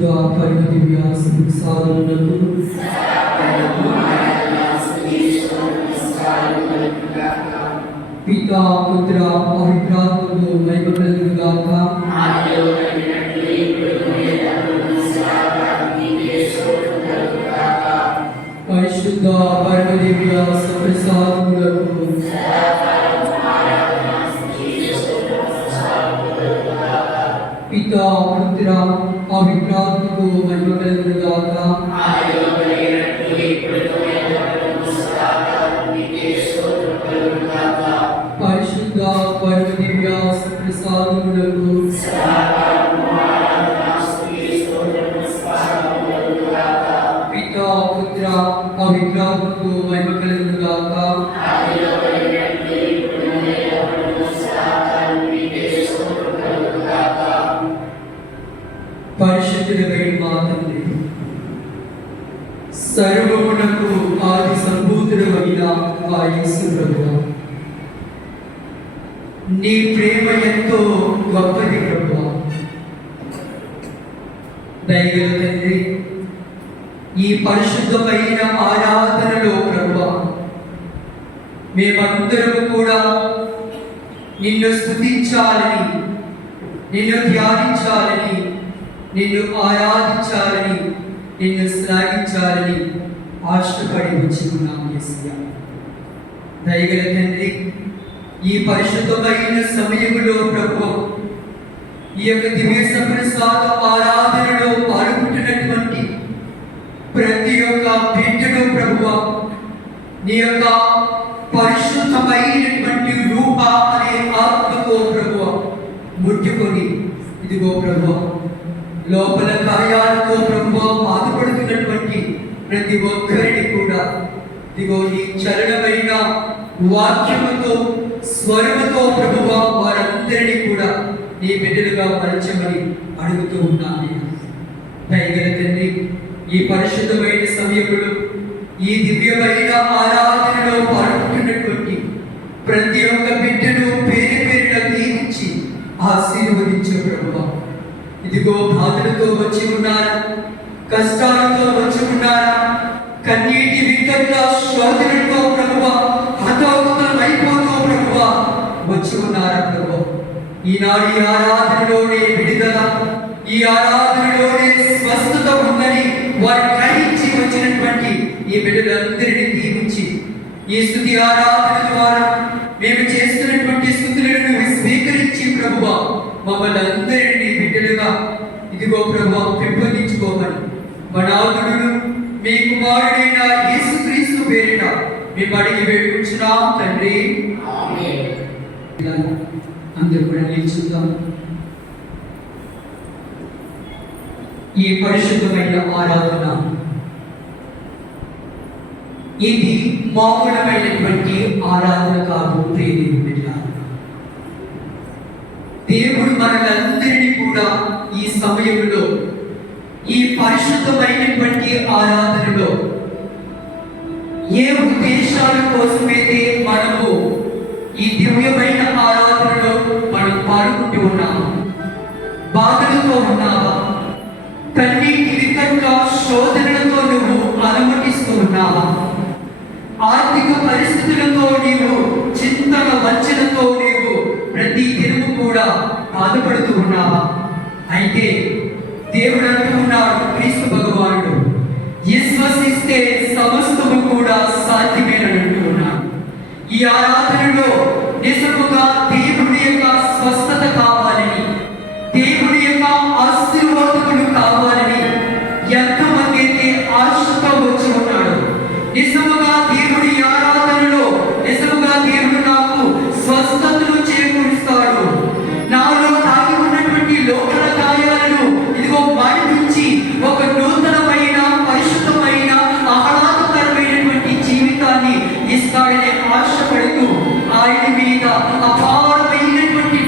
పరిశుద్ధ పరమ దివ్య సంసారములకు పితా పుత్ర పవిత్రాత్మకు మహిమ కలుగును గాక. పరిశుద్ధ పరమ దివ్య సంసారములకు పితా పుత్ర పవిత్రాత్మకు మహిమ కలుగును గాక. పరిశుద్ధ పరమ దివ్య సంప్రసాదములకు పితా పుత్ర పవిత్రాత్మకు మహిమ కలుగును గాక. పరిశుద్ధుడైన మా తండ్రి, సర్వమునకు ఆది సంభూతుడైన మా యేసు ప్రభువా, నీ ప్రేమ ఎంతో గొప్పది ప్రభువా. దయగల తండ్రి, ఈ పరిశుద్ధమైన ఆరాధనలో ప్రభువా మేమందరము కూడా నిన్ను స్తుతించాలని, నిన్ను ధ్యానించాలని, నిన్ను ఆరాధించాలని, నిన్ను శ్లాఘించాలని ఆశపడి వచ్చి ఉన్నాం యేసయ్యా. దయగల తండ్రి, ఈ పరిశుద్ధమైన సమయంలో ప్రభు ఈ యొక్క దివ్య సంప్రసాద ఆరాధనలో పాల్గొంటున్నటువంటి ప్రతి ఒక్క బిడ్డను ప్రభువా నీ యొక్క పరిశుద్ధమైనటువంటి రూప అనే ఆత్మతో ప్రభువా ముట్టుకొని, ఇదిగో ప్రభువా లోపల కార్యాలతో ప్రభువా బాధపడుతున్నటువంటి ప్రతి ఒక్కరిని కూడా ఇదిగో నీ చలనమైన వాక్యముతో స్వరముతో ప్రభువా వారందరినీ కూడా నీ బిడ్డలుగా మలచమని అడుగుతూ ఉన్నాను. దయగల తండ్రి, ఈ పరిశుద్ధమైన సమయంలో ఈ దివ్యమైన ఆరాధనలో పాల్గొంటున్నటువంటి ప్రతి ఒక్క బిడ్డను పేరు పేరున దీవించి ఆశీర్వదించే ప్రభువా. ఇదిగో బాధలతో వచ్చి ఉన్నారా, కష్టాలతో వచ్చి ఉన్నారా, కన్నీటి వికట శోధనతో ప్రభువా హతోహతమైపోతూ ప్రభువా వచ్చి ఉన్నారా ప్రభువా. ఈనాడు ఈ ఆరాధనలోనే విడుదల, ఈ ఆరాధనలోనే స్వస్థత ఉందని వారు గ్రహించి వచ్చినటువంటి ఈ బిడ్డలందరినీ దీవించి ఈ స్తుతి ఆరాధన ద్వారా మేము చేస్తున్నటువంటి స్తుతులను స్వీకరించి ప్రభువా మమ్మల్ని అందరినీ బిడ్డలుగా ఇదిగో ప్రభువా పెంపొందించుకోమని మనాథుడు మీ కుమారుడైన యేసుక్రీస్తు పేరిట మేము అడిగి వేడుకుంటున్నాం తండ్రి. అందరూ కూడా నిల్చుందాం. ఈ పరిశుద్ధమైన ఆరాధన ఇది మామూలమైనటువంటి ఆరాధన కాదు ప్రియమైన. దేవుడు మనలందరినీ కూడా ఈ సమయంలో ఈ పరిశుద్ధమైనటువంటి ఆరాధనలో ఏ ఉద్దేశాల కోసమైతే మనము ఈ దివ్యమైన ఆరాధనలో మనం పాల్గొంటూ ఉన్నాము, బాధలతో ఉన్నావా, కన్నీటి వికట శోధనలతో నువ్వు అనుమతిస్తూ ఉన్నావా, ఆర్థిక పరిస్థితులతో నీవు చింతన వంచనతో నీవు ప్రతి దినము కూడా బాధపడుతూ ఉన్నావా, అయితే దేవుడు అంటూ ఉన్నాడు, క్రీస్తు భగవానుడు విశ్వసిస్తే సమస్తము కూడా సాధ్యమేనని అంటూ ఉన్నాడు. ఈ ఆరాధనలో నిజముగా దేవుడి యొక్క స్వస్థత కావాలని, దేవుడి యొక్క ఆశీర్వాదములు కావాలని ఎంతమంది అయితే ఆశతో వచ్చి ఉన్నాడు. నిజముగా దేవుడి ఆరాధనలో నిజముగా దేవుడు నాకు స్వస్థతను చేకూరుస్తాడు, నాలో తాగి ఉన్నటువంటి లోపల గాయాలను ఇదిగో వారి నుంచి ఒక నూతనమైన పరిశుద్ధమైన ఆహ్లాదకరమైనటువంటి జీవితాన్ని ఇస్తాడనే ఆశపడుతూ ఆయన మీద అపారమైనటువంటి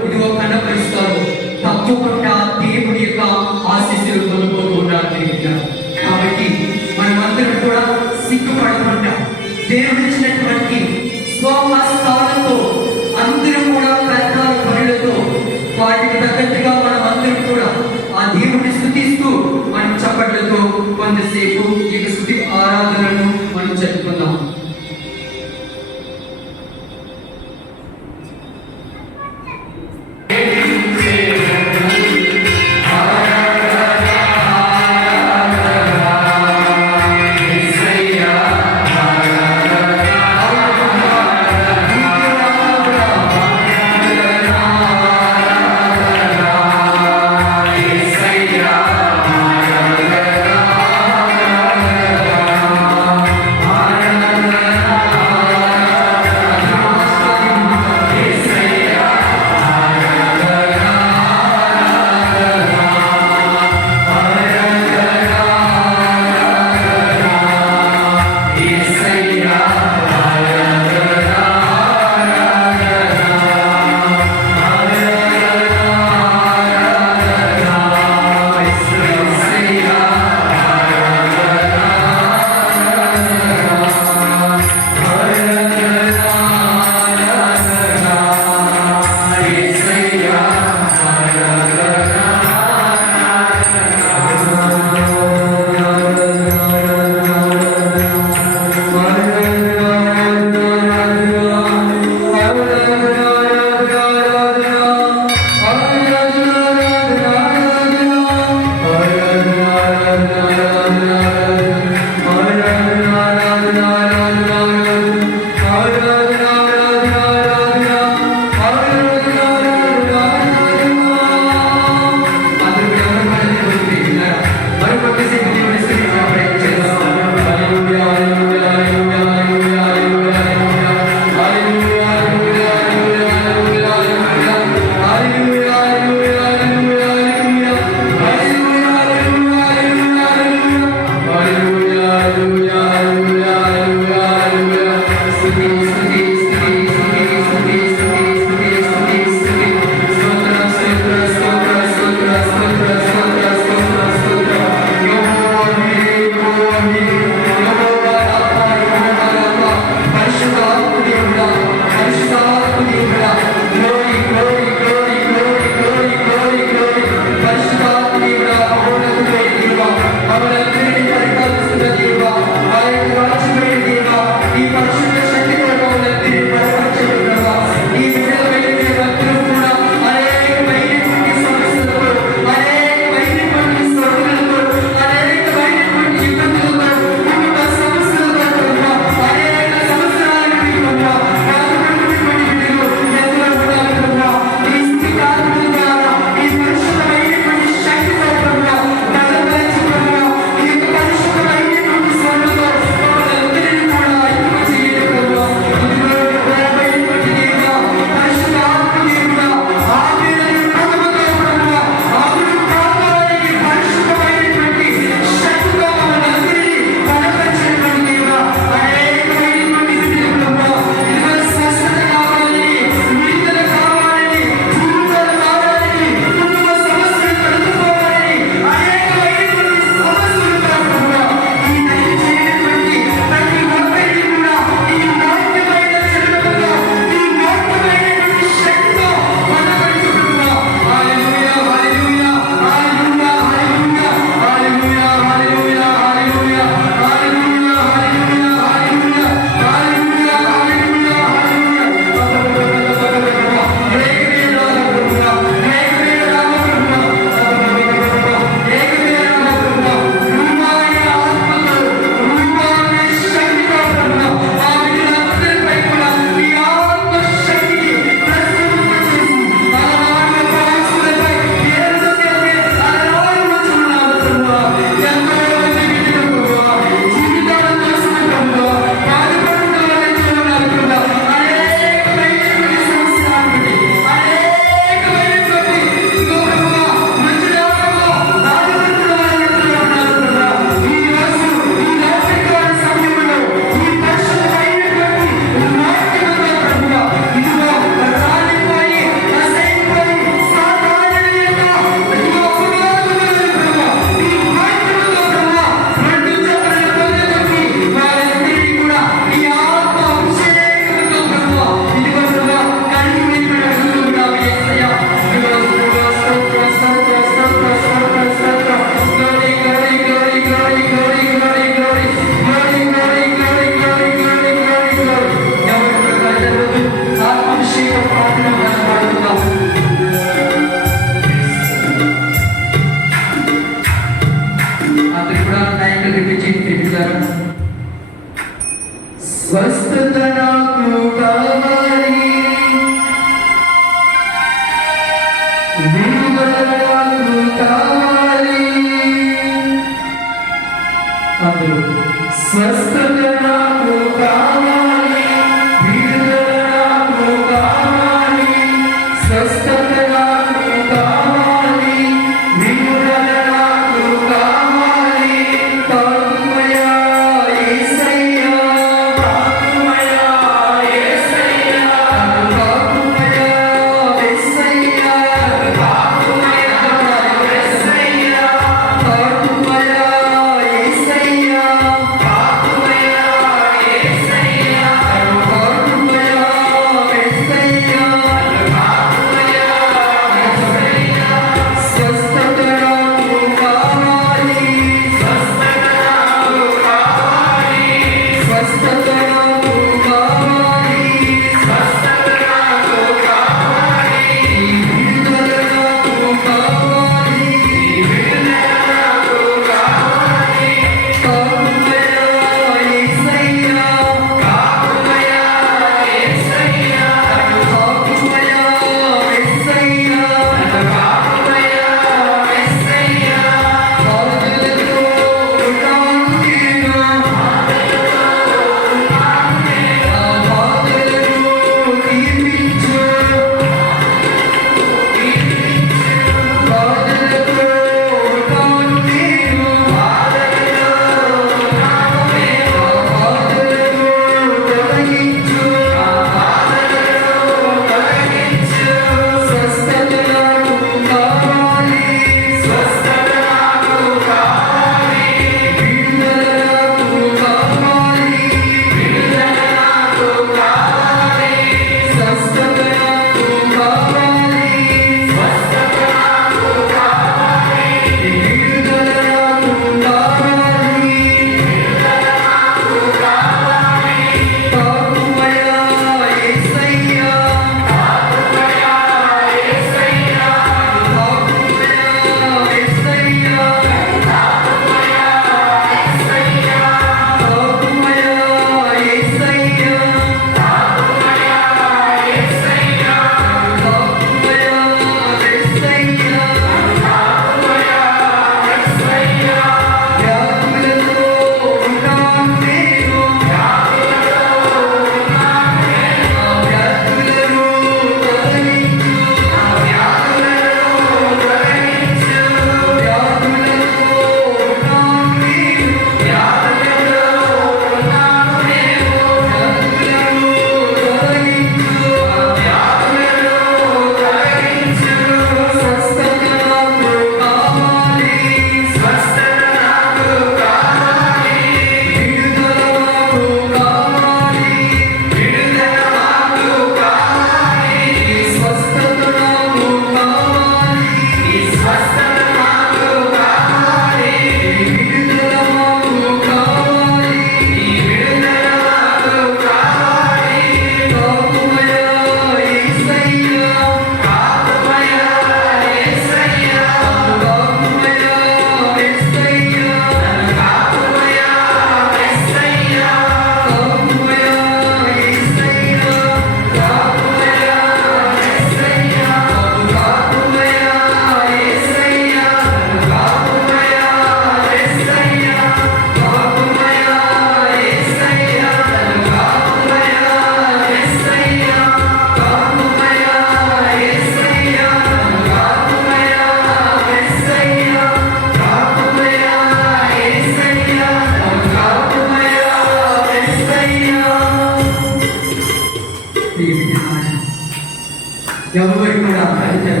ఎవరు కూడా ఫలితం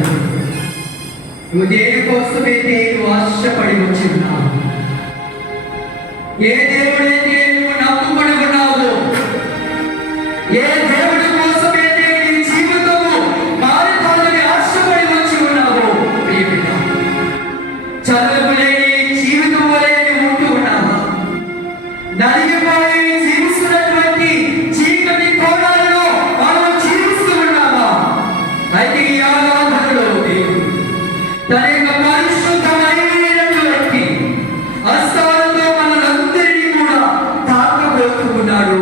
నువ్వు దేని కోసమైతే నువ్వు ఆశపడి వచ్చి ఉన్నావు, ఏ దేవుడైతే నువ్వు నమ్ముకుని ఉన్నావు, ఏ దేవుడి కోసమైతే నీ జీవితము మారుతాలని ఆశపడి వచ్చి ఉన్నావు, ప్రియమిత్ర చదువు లేని జీవితం వలె నువ్వు ఉంటూ ఉన్నావా? నలిగిపోయి జీవిస్తున్నటువంటి చీకటి కోణాలలో మనం జీవిస్తూ ఉన్నావా? అయితే ఈ ఆరాధనలో దేవుడు తన యొక్క పరిశుద్ధమైనటువంటి హస్తాలతో మనందరినీ కూడా తాకబోతున్నాడు.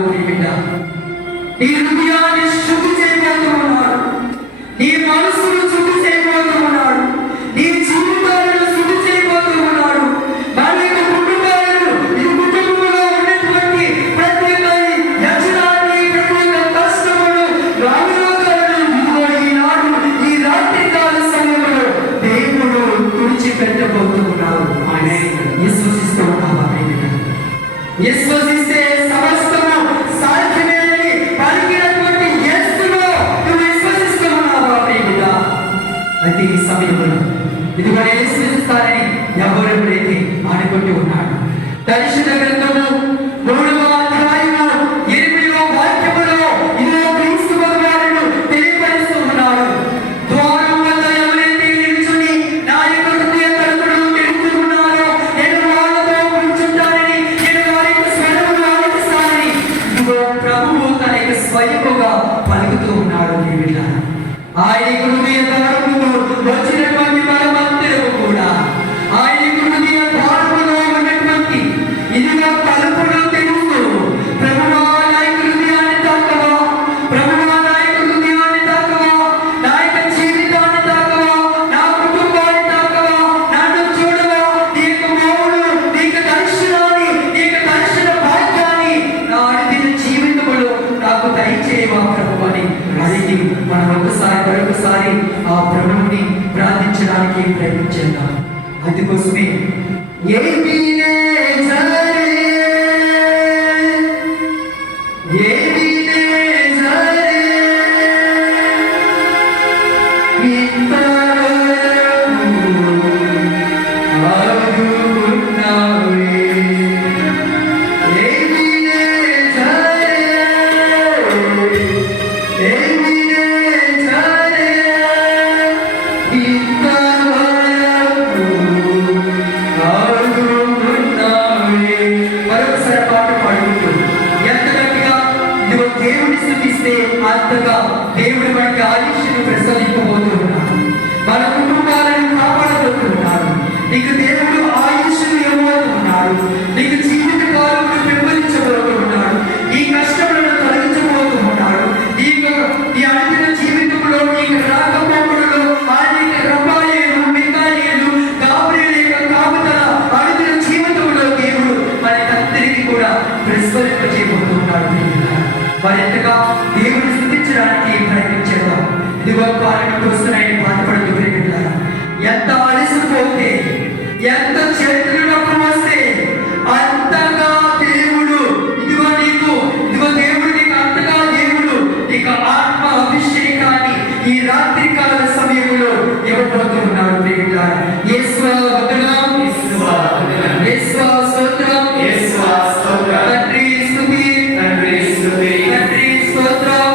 నీ హృదయాన్ని శుద్ధి చేయబోతున్నాడు, నీ మనసును శుద్ధి చేయబోతున్నాడు, నీ జీవితాలను శుద్ధి చేయబోతున్నాడు. మన యొక్క కుటుంబాలను, ఈ కుటుంబంలో ఉన్నటువంటి ప్రతి ఒక్క లక్షణాన్ని, ప్రతి ఒక్క కష్టములు, రాగరోగాలను ఈనాడు ఈ రాత్రి కాల సమయంలో దేవుడు తుడిచిపెట్టబోతున్నాడు. విశ్వసిస్తూ ఉన్నావా? విశ్వసిస్తే సమస్తము సాధ్యమే అని పలికినటువంటి యేసులో నువ్వు విశ్వసిస్తూ ఉన్నావా? ప్రియమిత్ర అయితే ఈ సమయంలో ఇదిగో విశ్వసిస్తారని ఎవరెవరైతే అనుకుంటూ ఉన్నాడు, దర్శన గ్రంథము 3వ అధ్యాయము 8వ వాక్యములో ఇదిగో క్రీస్తు భగవానుడు తెలియపరుస్తూ ఉన్నాడు. ద్వారం వద్ద ఎవరైతే నిలుచుని నా యొక్క హృదయ తలుపులు తెరుస్తూ ఉన్నారో నేను వాళ్ళతో కూర్చుంటానని, నేను వారి యొక్క స్వరమును ఆలకిస్తానని ఇదిగో ప్రభువు తన యొక్క స్వయముగా పలుకుతూ ఉన్నాడు. ఆయన హృదయ తలుపులు వచ్చినటువంటి మనమందరము కూడా ఆయన హృదయ ద్వారములో ఉన్నటువంటి ఇదిగో తలుపులు తెరుస్తూ ప్రభువా నా యొక్క హృదయాన్ని తాకవా, ప్రభువా నా యొక్క హృదయాన్ని తాకవా, నా యొక్క జీవితాన్ని తాకవా, నా కుటుంబాన్ని తాకవా, నన్ను చూడవా, నీ యొక్క మౌను, నీ యొక్క దర్శనాన్ని, నీ యొక్క దర్శన భాగ్యాన్ని నా అనుదిన జీవితంలో నాకు దయచేయవా ప్రభు అని అడిగి మనం మరొకసారి ఆ ప్రభువుని ప్రార్థించడానికి ప్రయత్నించేద్దాం. అందుకోసమే మరొకసారి పాట పాడుకుంటూ ఎంత గట్టిగా ఇదిగో దేవుని స్తుతిస్తే అంతగా దేవుడి మనకి ఆయుష్ను ప్రసాదింపబోతున్నాడు, మన కుటుంబాలను కాపాడబోతున్నాడు. నీకు దేవుడు ఆయుష్ను ఇవ్వబోతున్నాడు, నీకు జీవిత కాలమును పెంపొందించబోతున్నాడు, ఈ కష్టములను తొలగించబోతున్నాడు. ఈ అనుదిన జీవితంలో నీకు రాకపోకడలో ఆయన రబాయేలు, మికాయేలు, గాబ్రియేలు యొక్క కాపుదల అనుదిన జీవితంలో దేవుడు మనకందరికీ కూడా ప్రస్ఫురింపజేయబోతున్నాడు. మరింతగా దేవుని స్తుతించడానికి ప్రయత్నించేద్దాం. ఇదిగో పాలన వస్తున్నాయని బాధపడుతూ ప్రేమించారా? ఎంత అలసిపోతే, ఎంత చేతులు నొప్పి వస్తే అంతగా దేవుడు ఇదిగో దేవుడు నీకు అంతగా దేవుడు నీకు ఆత్మ అభిషేకాన్ని ఈ రాత్రి కాల సమయంలో ఇవ్వబోతున్నాడు. ప్రేమించారా? యేసు వందనం, యేసు స్తోత్రం, తండ్రి స్తుతి, తండ్రి స్తోత్రం,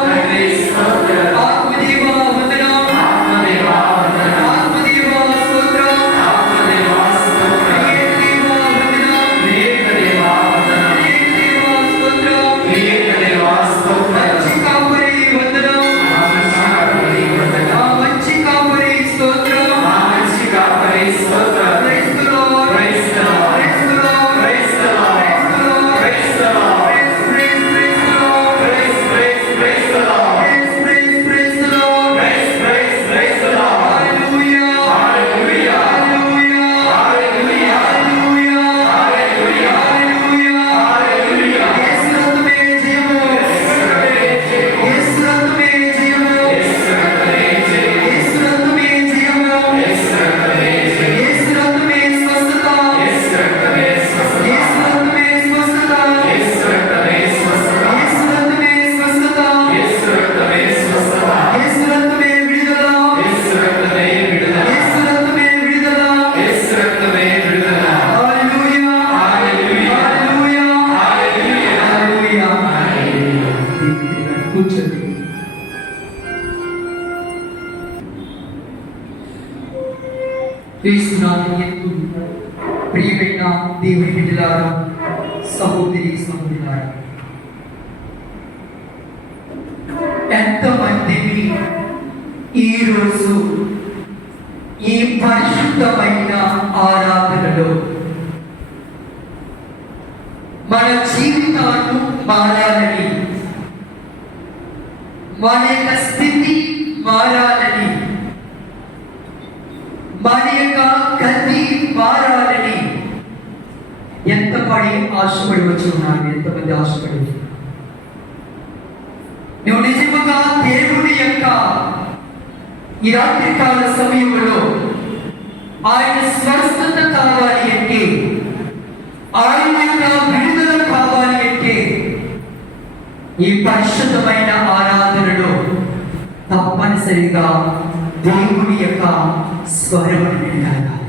ఆత్మదేవ వందనం, ఆత్మదేవ స్తోత్రం, ప్రియదేవ వందనం, ప్రియదేవ స్తోత్రం, మంచి కాపరి వందనం, క్రీస్తునాథుని ప్రియమైన దేవుని బిడ్డలారా, సహోదరి సహోదరులారా, ఎంతమందిని ఈరోజు ఈ పరిశుద్ధమైన ఆరాధనలో మన జీవితాలు మారాలని, మన యొక్క స్థితి మారాలని, మన యొక్క గతి మారాలని ఎంతమంది ఆశపడి వచ్చి ఉన్నారు? ఎంతమంది ఆశపడి వచ్చి ఉన్నారు? నువ్వు నిజముగా దేవుని యొక్క ఈ రాత్రికాల సమయంలో ఆయన స్వస్థత కావాలి అంటే, ఆయన యొక్క విడుదల కావాలి అంటే, ఈ పరిశుద్ధమైన ఆరాధనలో తప్పనిసరిగా దేవుని యొక్క స్వరమును వినగలగాలి.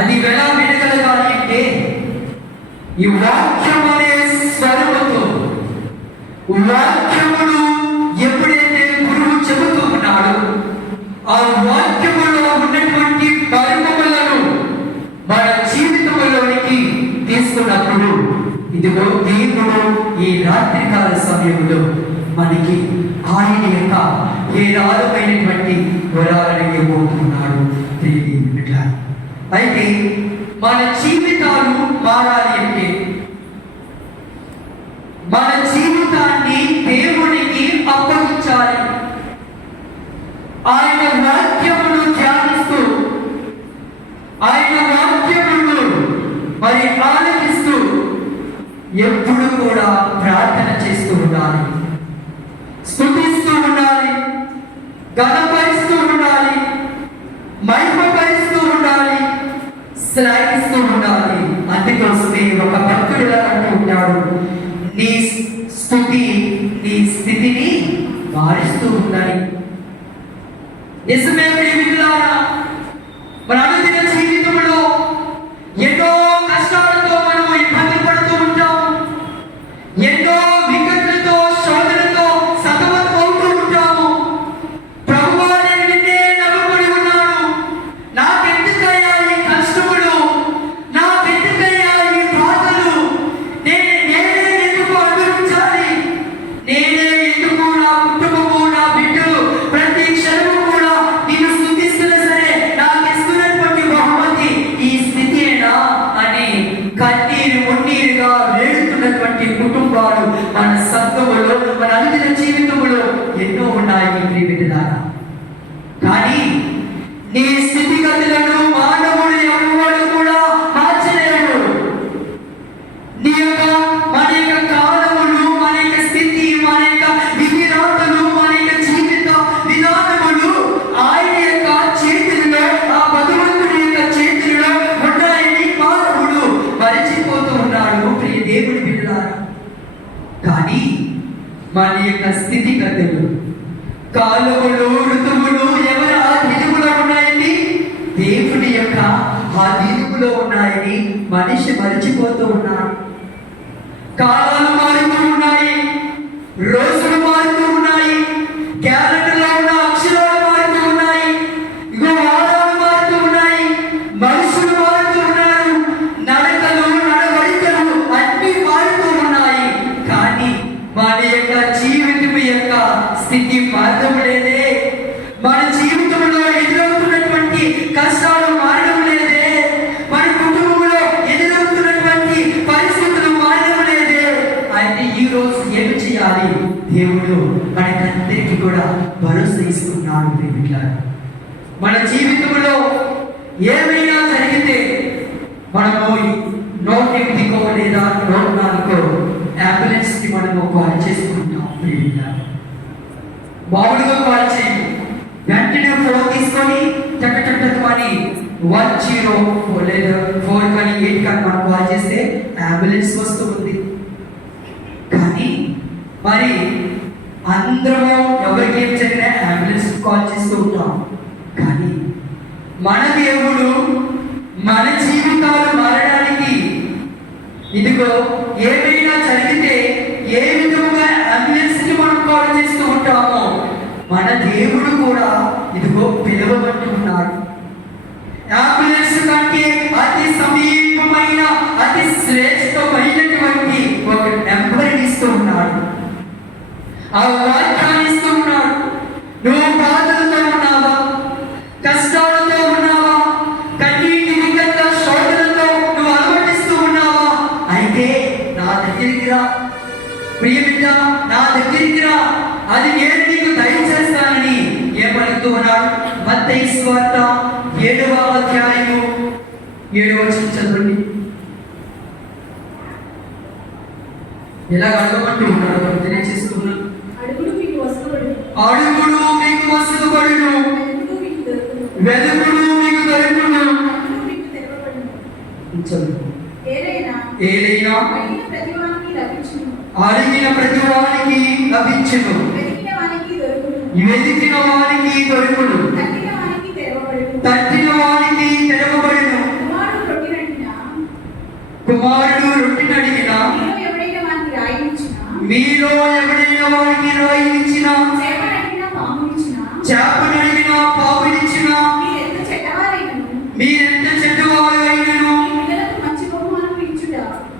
అది ఎలా వినగలగాలి అంటే, ఈ వాక్యం అనే స్వరముతో, వాక్యమును ఎప్పుడైతే గురువు చెబుతూ ఉన్నాడో ఆ వాక్యములో ఉన్నటువంటి పరిమళలను మన జీవితంలోనికి తీసుకున్నప్పుడు, ఇదిగో దేవుడు ఈ రాత్రికాల సమయంలో మనకి ఆయన యొక్క ఏరాళమైనటువంటి వరాలను ఇవ్వబోతున్నాడు. అయితే మన జీవితాలు మారాలి అంటే, మన జీవితాన్ని దేవునికి అప్పగించాలి. ఆయన వాక్యమును ధ్యానిస్తూ, ఆయన వాక్యమును మరి ఆలకిస్తూ ఎప్పుడు కూడా ప్రార్థన చేస్తూ ఉండాలి, స్తుతిస్తూ ఉండాలి, గణపరుస్తూ ఉండాలి, మహిమపరుస్తూ ఉండాలి, శ్లాఘిస్తూ ఉండాలి. అందుకోసమే ఒక భక్తుడు అంటూ ఉంటాడు, నీ స్తుతి నీ స్థితిని మారుస్తూ ఉండాలి. నిజమే ప్రియమిత్రులారా, మన అనుదిన జీవితంలో ఎన్నో కష్టాలతో మనం ఇబ్బంది పడుతూ ఉంటాము, ఎన్నో వికటలతో శోధనతో సతమతం అవుతూ ఉంటాము. ప్రభువా, నేను నిన్నే నమ్ముకొని ఉన్నాను, నాకెందుకయ్యా ఈ కష్టములు, నాకెందుకయ్యా ఈ బాధలు, నేనే ఎందుకు అనుభవించాలి, నేనే ఎందుకు, నా కుటుంబము, నా బిడ్డలు ప్రతి క్షణము కూడా నిన్ను స్తుతిస్తున్నా సరే నాకు ఇస్తున్నటువంటి బహుమతి ఈ స్థితియేనా అని కన్నీరు మున్నీరుగా వేడుతున్నటువంటి కుటుంబాలు మన సంఘములో, మన అనుదిన జీవితంలో ఎన్నో ఉన్నాయి ప్రియమిత్రులారా. కానీ నీ స్థితిగతులను మానవుడు ఎవరు కూడా మార్చలేడు. నీ యొక్క మన యొక్క కాలములు, మన యొక్క స్థితి, మన యొక్క విధిరాతలు, మన యొక్క జీవిత విధానములు ఆయన యొక్క చేతుల్లో, ఆ భగవంతుడి యొక్క చేతుల్లో ఉన్నాయని మానవుడు మరచిపోతూ ఉన్నాడు ప్రియ దేవుడి బిడ్డలారా. కానీ మన యొక్క స్థితిగతులు, కాలములు, ఋతువులు ఎవరి అధీనములో ఉన్నాయండి? దేవుని యొక్క అధీనములో ఉన్నాయని మనిషి మరిచిపోతూ ఉన్నాడు. కాలాలు మారుతూ ఉన్నాయి, రోజులు మారుతూ ఉన్నాయి, క్యాలెండర్లో ఉన్న అక్షరాలు మారుతూ ఉన్నాయి, ఇగో వారాలు మారుతూ ఉన్నాయి, మనుషులు మారుతూ ఉన్నారు, నడకలు నడవడికలు అన్ని మారుతూ ఉన్నాయి. కానీ మన యొక్క జీవితం యొక్క స్థితి మారడం లేదే. మన జీవితంలో ఎదురవుతున్నటువంటి కష్టాలు మారడం లేదే. మన కుటుంబంలో ఎదురవుతున్నటువంటి పరిస్థితులు మారడం లేదే. అయితే ఈ రోజు ఏమి చేయాలి? దేవుడు మనకందరికీ కూడా భరోసా ఇస్తున్నాడు ప్రియమిత్రులారా. మన జీవితంలో ఏమైనా జరిగితే మనము 108కో లేదా 104కో అంబులెన్స్ కి మనము కాల్ చేసుకుంటాం ప్రియమిత్రులారా. మామూలుగా కాల్ చేయండి, వెంటనే ఫోన్ తీసుకొని చక్కని 104 లేదా 4 కానీ 8 కానీ మనం కాల్ చేస్తే అంబులెన్స్ వస్తుంది. కానీ మరి అందరము ఎవరికి ఏం జరిగినా అంబులెన్స్ కాల్ చేస్తూ ఉంటాం. కానీ మన దేవుడు మన జీవితాలు మారడానికి, ఇదిగో ఏమైనా జరిగితే ఏ విధంగా అంబులెన్స్ కి మనం కాల్ చేస్తూ ఉంటామో, మన దేవుడు కూడా ఇదిగో పిలవబట్టి ఉన్నాడు. అంబులెన్స్ కంటే అతి సమీపమైన అతి శ్రేష్టమైనటువంటి ఒక నెంబర్ని ఇస్తూ ఉన్నాడు. ఆ వాక్యాన్ని ఇస్తూ ఉన్నాడు. నువ్వు బాధలతో ఉన్నావా? కష్టాలతో ఉన్నావా? కన్నీటి మిగతా శోధనతో నువ్వు అనుమతిస్తూ ఉన్నావా? అయితే నా దగ్గరికి రా ప్రియ బిడ్డ, నా దగ్గరికి రా, అది నేను నీకు దయచేస్తానని ఏమడుగుతూ ఉన్నాడు? మత్తయి సువార్త 7వ అధ్యాయము 7వ వచనం చదవండి. ఎలా అడగమంటూ ఉన్నాడు తెలియజేస్తున్నాను. అడుగుడు మీకు వసగుబడును, వెలుగుడు మీకు దొరుకును. ఏలైనా అడిగిన ప్రతి వానికి లభించును, వెతికిన వానికి దొరుకును, తట్టిన వానికి తెరవబడును. కుమారుడు రొట్టెనడిగిన మీలో ఎవడైనా వారికి రాయినిచ్చినా, చేపనడిగిన పావునిచ్చినా, మీరెంత చెడ్డవారైనను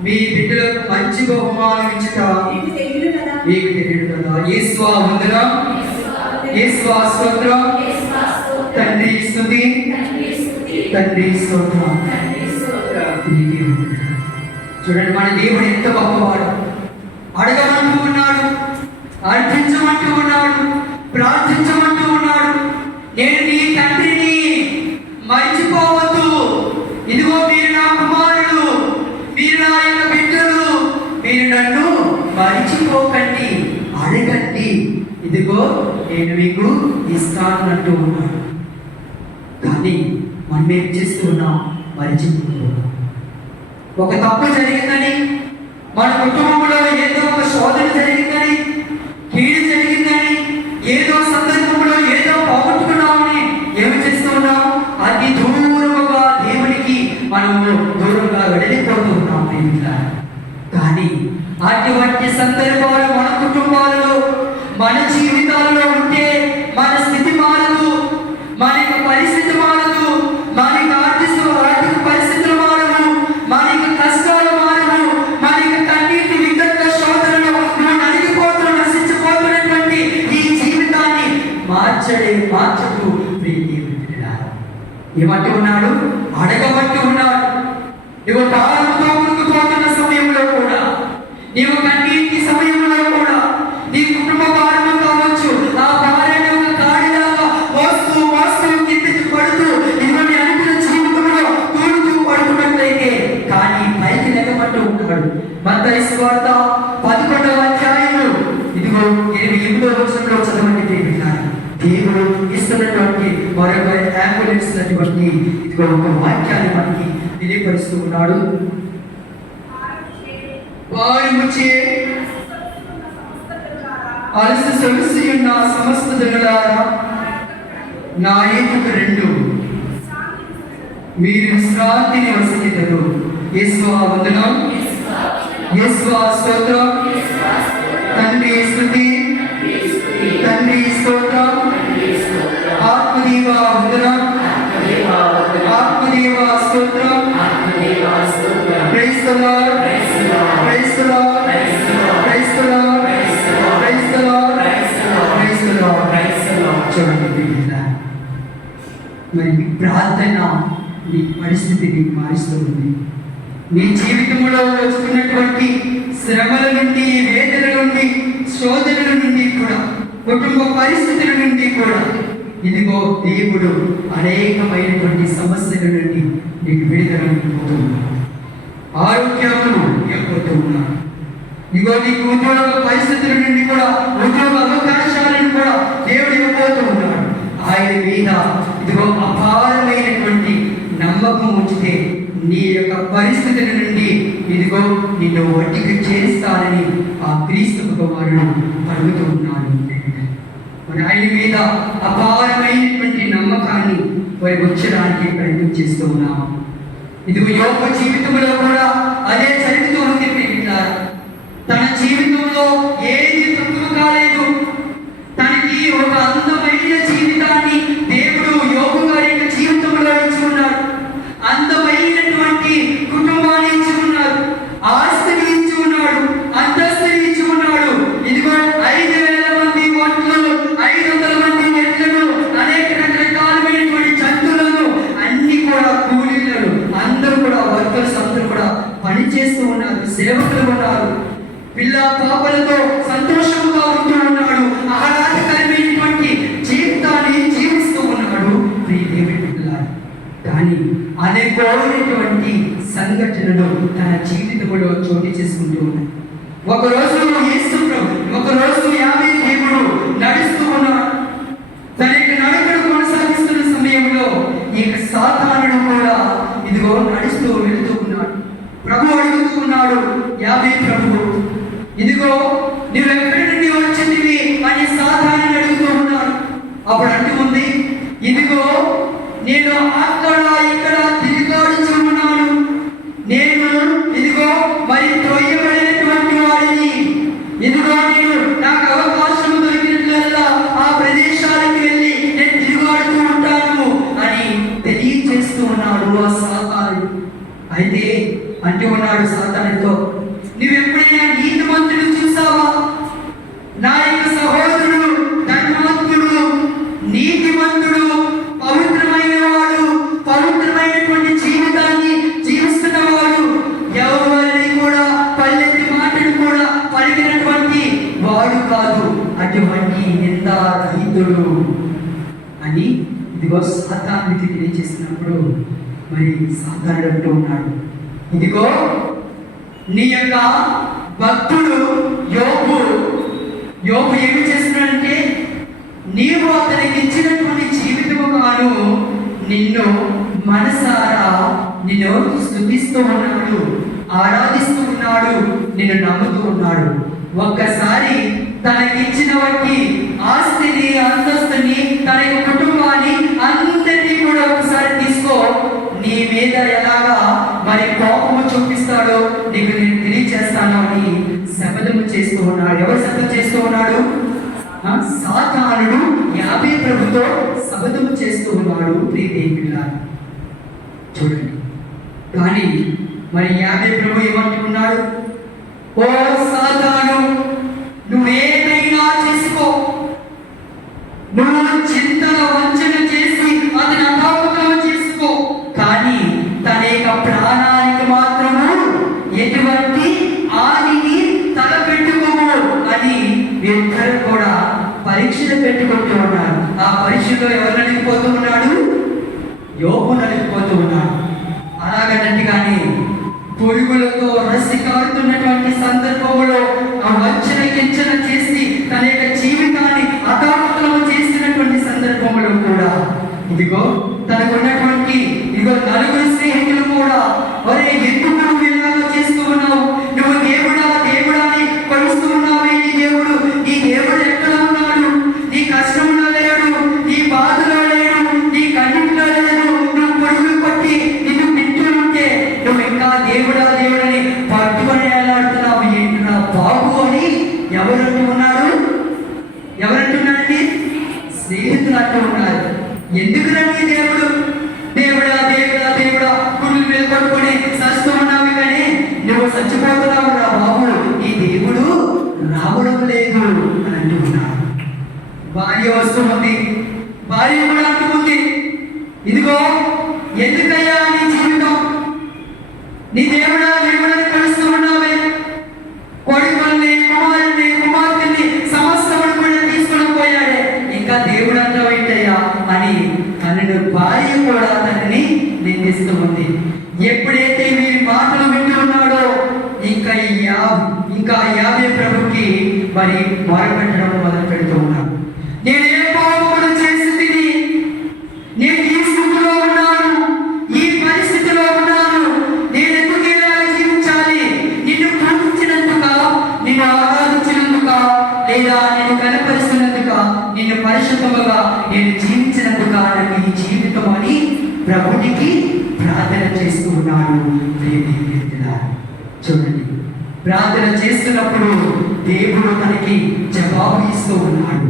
మీ బిడ్డలకు మంచి బహుమానం ఇచ్చుట మీకు తెలియదు కదా. యేసువా వందనం, యేసువా స్తోత్రం, తండ్రి స్తుతి, తండ్రి స్తోత్రం. చూడండి, మన దేవుడు ఎంత గొప్పవాడు. అడగమంటూ ఉన్నాడు, అర్థించమంటూ ఉన్నాడు, ప్రార్థించమంటూ ఉన్నాడు. నేను నీ తండ్రిని మర్చిపోవద్దు. ఇదిగో మీరు నా కుమారుడు, మీరు నా యొక్క బిడ్డలు, మీరు నన్ను మర్చిపోకండి, అడగండి, ఇదిగో నేను మీకు ఇస్తాను అంటూ ఉన్నాడు. కానీ మనం ఏం చేస్తూ ఉన్నాం? మర్చిపోతున్నాం. ఒక తప్పు జరిగిందని, మన కుటుంబంలో ఏదో ఒక శోధన జరిగిందని, కీడు జరిగిందని, ఏదో సందర్భంలో ఏదో పోగొట్టుకున్నామని ఏమి చేస్తూ ఉన్నాం? అతి దూరముగా దేవునికి మనము దూరంగా వెళ్ళిపోతూ ఉన్నాం. కానీ అటువంటి సందర్భాలు మన కుటుంబాలలో, మన జీవితాలలో ఉంటే మన స్థితి మారదు, మన యొక్క పరిస్థితి మారదు, మన యొక్క ఆర్థిక పరిస్థితులు మారవు, మన యొక్క కష్టాలు మారవు, మన యొక్క కన్నీటి విగత శోధనలో నువ్వు నలిగిపోతూ నశించిపోతున్నటువంటి ఈ జీవితాన్ని మార్చదు. ఏమంటూ ఉన్నాడు? అడగబట్టి ఉన్నాడు. నువ్వు భారంతో మునిగిపోతున్న సమయంలో కూడా, నీవు కన్నీటి సమయంలో కూడా, నీ కుటుంబ భారం కావచ్చు, ఆ భార్యను ఒక గాడిలాగా మోస్తూ కిందకి పడుతూ ఇవన్నీ అనుకున్న జీవితంలో తూడుతూ పడుతున్నట్లయితే, కానీ పైకి లెక్కమంటూ ఉన్నాడు. మత్తయి సువార్త 11వ అధ్యాయంలో ఇదిగో 28వ వచనంలో చదవండి. దేవుడు ఇస్తున్నటువంటి మరొక అంబులెన్స్ అటువంటి ఇదిగో ఒక వాక్యాన్ని మనకి తెలియపరుస్తూ ఉన్నాడు. వారిముచే అలసి సొలిసి ఉన్న సమస్త జనులారా, నా ఏతుకు రెండు మీరు విశ్రాంతిని వసగిద్దరు. యేసువా వందనం, యేసువా స్తోత్రం, తండ్రి స్తుతి, తండ్రి స్తోత్రం, ఆత్మదేవా వందనం, ఆత్మదేవా స్తోత్రం. Praise the lord, praise the lord, praise the lord, praise the lord, praise the Lord. చూడండి, మరి ప్రార్థన నీ పరిస్థితిని మారుస్తూ ఉంది. నీ జీవితంలో వస్తున్నటువంటి శ్రమల నుండి, వేదన నుండి, శోధనల నుండి కూడా, కుటుంబ పరిస్థితుల నుండి కూడా ఇదిగో దేవుడు అనేకమైనటువంటి సమస్యల నుండి నీకు విడుదల ఇవ్వబోతున్నాడు. ఆరోగ్యమును ఇవ్వబోతున్నాడు. ఇదిగో నీకు ఉద్యోగ పరిస్థితుల నుండి కూడా, ఉద్యోగ అవకాశాలను కూడా దేవుడు ఇవ్వబోతూ ఉన్నాడు. ఆయన మీద ఇదిగో అపారమైనటువంటి నమ్మకం ఉంచితే నీ యొక్క పరిస్థితుల నుండి ఇదిగో నిన్ను ఒట్టికి చేస్తానని ఆ క్రీస్తు భగవానుడు అడుగుతూ ఉన్నాడు. మరి ఆయన మీద అపారమైనటువంటి నమ్మకాన్ని వారి వచ్చడానికి ప్రయత్నం చేస్తూ ఉన్నాము. ఇదిగో యోగ జీవితంలో కూడా అదే జరుగుతూ ఉంది. తన జీవితంలో ఏది తక్కువ కాలేదు. తనకి ఒక అందమైన జీవితాన్ని దేవుడు యోగు గారి యొక్క జీవితంలో ఇచ్చి ఉన్నాడు. సంపదలతో సంతోషముగా ఉంటూ ఉన్నాడు. ఆహ్లాదకరమైనటువంటి జీవితాన్ని జీవిస్తూ ఉన్నాడు ప్రియ దేవుని బిడ్డలారా. కానీ అనుకోనటువంటి సంఘటనలు తన జీవితంలో చోటు చేసుకుంటూ ఉన్నాయి. ఒకరోజు యేసు ప్రభు, ఒకరోజు యావే దేవుడు నడుస్తూ ఉన్నాడు. తన యొక్క నడకను కొనసాగిస్తున్న సమయంలో ఈ యొక్క సాతానుడు కూడా ఇదిగో నడుస్తూ వెళుతూ ఉన్నాడు. ప్రభు అడుగుతూ ఉన్నాడు, యావే ప్రభు, ఇదిగో నువ్వు ఎక్కడి నుండి వచ్చింది అని సాతానుడు అడుగుతూ ఉన్నాడు. అప్పుడు అంటూ ఉంది, ఇదిగో నేను అక్కడ ఇక్కడ తిరిగాడుచు ఉన్నాను. నేను ఇదిగో మరి త్రొయ్యబడినటువంటి వాడిని. ఇదిగో నేను నాకు అవకాశం దొరికినట్లల్లా ఆ ప్రదేశాలకు వెళ్ళి నేను తిరిగాడుతూ ఉంటాను అని తెలియజేస్తూ ఉన్నాడు ఆ సాతానుడు. అయితే అంటూ ఉన్నాడు సాతానుడితో, నువ్వెప్పుడైనా నీతిమంతుడు చూసావా? నా యొక్క సహోదరుడు ధర్మాత్ముడు, నీతిమంతుడు, పవిత్రమైన వాడు, పవిత్రమైనటువంటి జీవితాన్ని జీవిస్తున్నవాడు, ఎవరిని కూడా పల్లెత్తి మాటలు కూడా పలికినటువంటి వాడు కాదు, అటువంటి నిందారహితుడు అని ఇదిగో సాతానుడికి తెలియజేసినప్పుడు మరి సాతానుడు అంటూ ఉన్నాడు, ఇదిగో నీ యొక్క భక్తుడు యోబు ఏమి చేస్తున్నాడంటే నీవు అతనికి ఇచ్చినటువంటి జీవితము గాను నిన్ను మనసారా నిన్ను స్తుతిస్తూ ఉన్నాడు, ఆరాధిస్తూ ఉన్నాడు, నిన్ను నమ్ముతూ ఉన్నాడు. ఒక్కసారి తనకిచ్చినటువంటి ఆస్తిని, అంతస్తుని, తన యొక్క కుటుంబాన్ని అందరినీ కూడా ఒకసారి తీసుకో, నీ మీద ఎలాగా మరి కోపము చూపిస్తాడో నీకు నేను తెలియచేస్తాను అని శపథము చేస్తూ ఉన్నాడు. ఎవరు శపథం చేస్తూ ఉన్నాడు? సాతానుడు యావే ప్రభుతో శపథము చేస్తూ ఉన్నాడు ప్రియ దేవుడా. చూడండి, కానీ మరి యావే ప్రభు ఏమంటున్నాడు? ఓ సాతాను, నువ్వేమైనా చేసుకో, నువ్వు చింతన వంచన చేసి అతని అనామకం చేసుకో, కానీ తన యొక్క ప్రాణానికి మాత్రము ఎటువంటి హానిని తలపెట్టుకోము అని వీరిద్దరు కూడా పరీక్షలు పెట్టుకుంటూ ఉన్నారు. ఆ పరీక్షలో ఎవరు నలిగిపోతూ ఉన్నాడు? యోబు నలిగిపోతూ ఉన్నాడు. అలాగనట్టుగానే పొరుగులతో రసి కారుతున్నటువంటి సందర్భంలో ఆ వంచన కించన చేసి తన యొక్క జీవితాన్ని అతామతము చేసినటువంటి సందర్భంలో కూడా ఇదిగో తనకున్నటువంటి ఇదిగో నలుగురు స్నేహితులు కూడా, ఒరే ఎందుకు నువ్వు ఎలాగో చేస్తూ ఉన్నావు? నువ్వు దేవుడా దేవుడా అని కొలుస్తూ ఉన్నావే, నీ దేవుడు ఎక్కడ ఉన్నాడు? నీ కష్టంలో లేడు, నీ బాధలో లేడు, నీ కన్నింటిలో లేడు. నువ్వు పొరుగులు కొట్టి నిన్ను తింటూ ఉంటే నువ్వు ఇంకా దేవుడా దేవుడని పట్టుకొని ఎలాడుతున్నావు ఏంటి నా బాబు అని ఎవరంటూ ఉన్నారు? ఎవరంటున్నారండి? స్నేహితులు అంటూ ఉన్నారు. ఎందుకు రండి దేవుడు దేవుడా దేవుడా దేవుడా గుళ్ళు మీద పట్టుకొని సస్తూ ఉన్నావు, కానీ నువ్వు చచ్చిపోతున్నావు రా బాబు, ఈ దేవుడు రావడం లేదు అని అంటూ ఉన్నాడు. భార్య వస్తూ ఉంది, భార్య కూడా అంటూ ఉంది, ఇదిగో ఎందుకయ్యా నీ జీవితం, నీ దేవుడా దేవుడని కలుస్తూ ఉన్నావే, కొడుకుల్ని కుమారుని కుమార్తెని సమస్తమును కూడా తీసుకుని పోయాడే, ఇంకా దేవుడు అంటావు ఏంటయ్యా అని తనను భార్య కూడా తనని నిందిస్తూ ఉంది. ఎప్పుడైతే వీరి మాటలు వింటూ ఉన్నాడో ఇంకా యావే ప్రభుకి మరి మొరపెట్టడం మొదలు పెడుతూ ఉన్నాడు. నేను ఏ పాపములు చేసింది, నేను ఈ స్థితిలో ఉన్నాను, ఈ పరిస్థితిలో ఉన్నాను, నేను ఎందుకు ఇలా జీవించాలి? నిన్ను పూజించినందుక, నిన్ను ఆరాధించినందుక, లేదా నేను కనపరుస్తున్నందుక, నిన్ను పరిశుద్ధముగా నేను జీవించినందుక నాకు ఈ జీవితం అని ప్రభునికి ప్రార్థన చేస్తూ ఉన్నాడు. చూడండి, ప్రార్థన చేస్తున్నప్పుడు దేవుడు తనకి జవాబు ఇస్తూ ఉన్నాడు.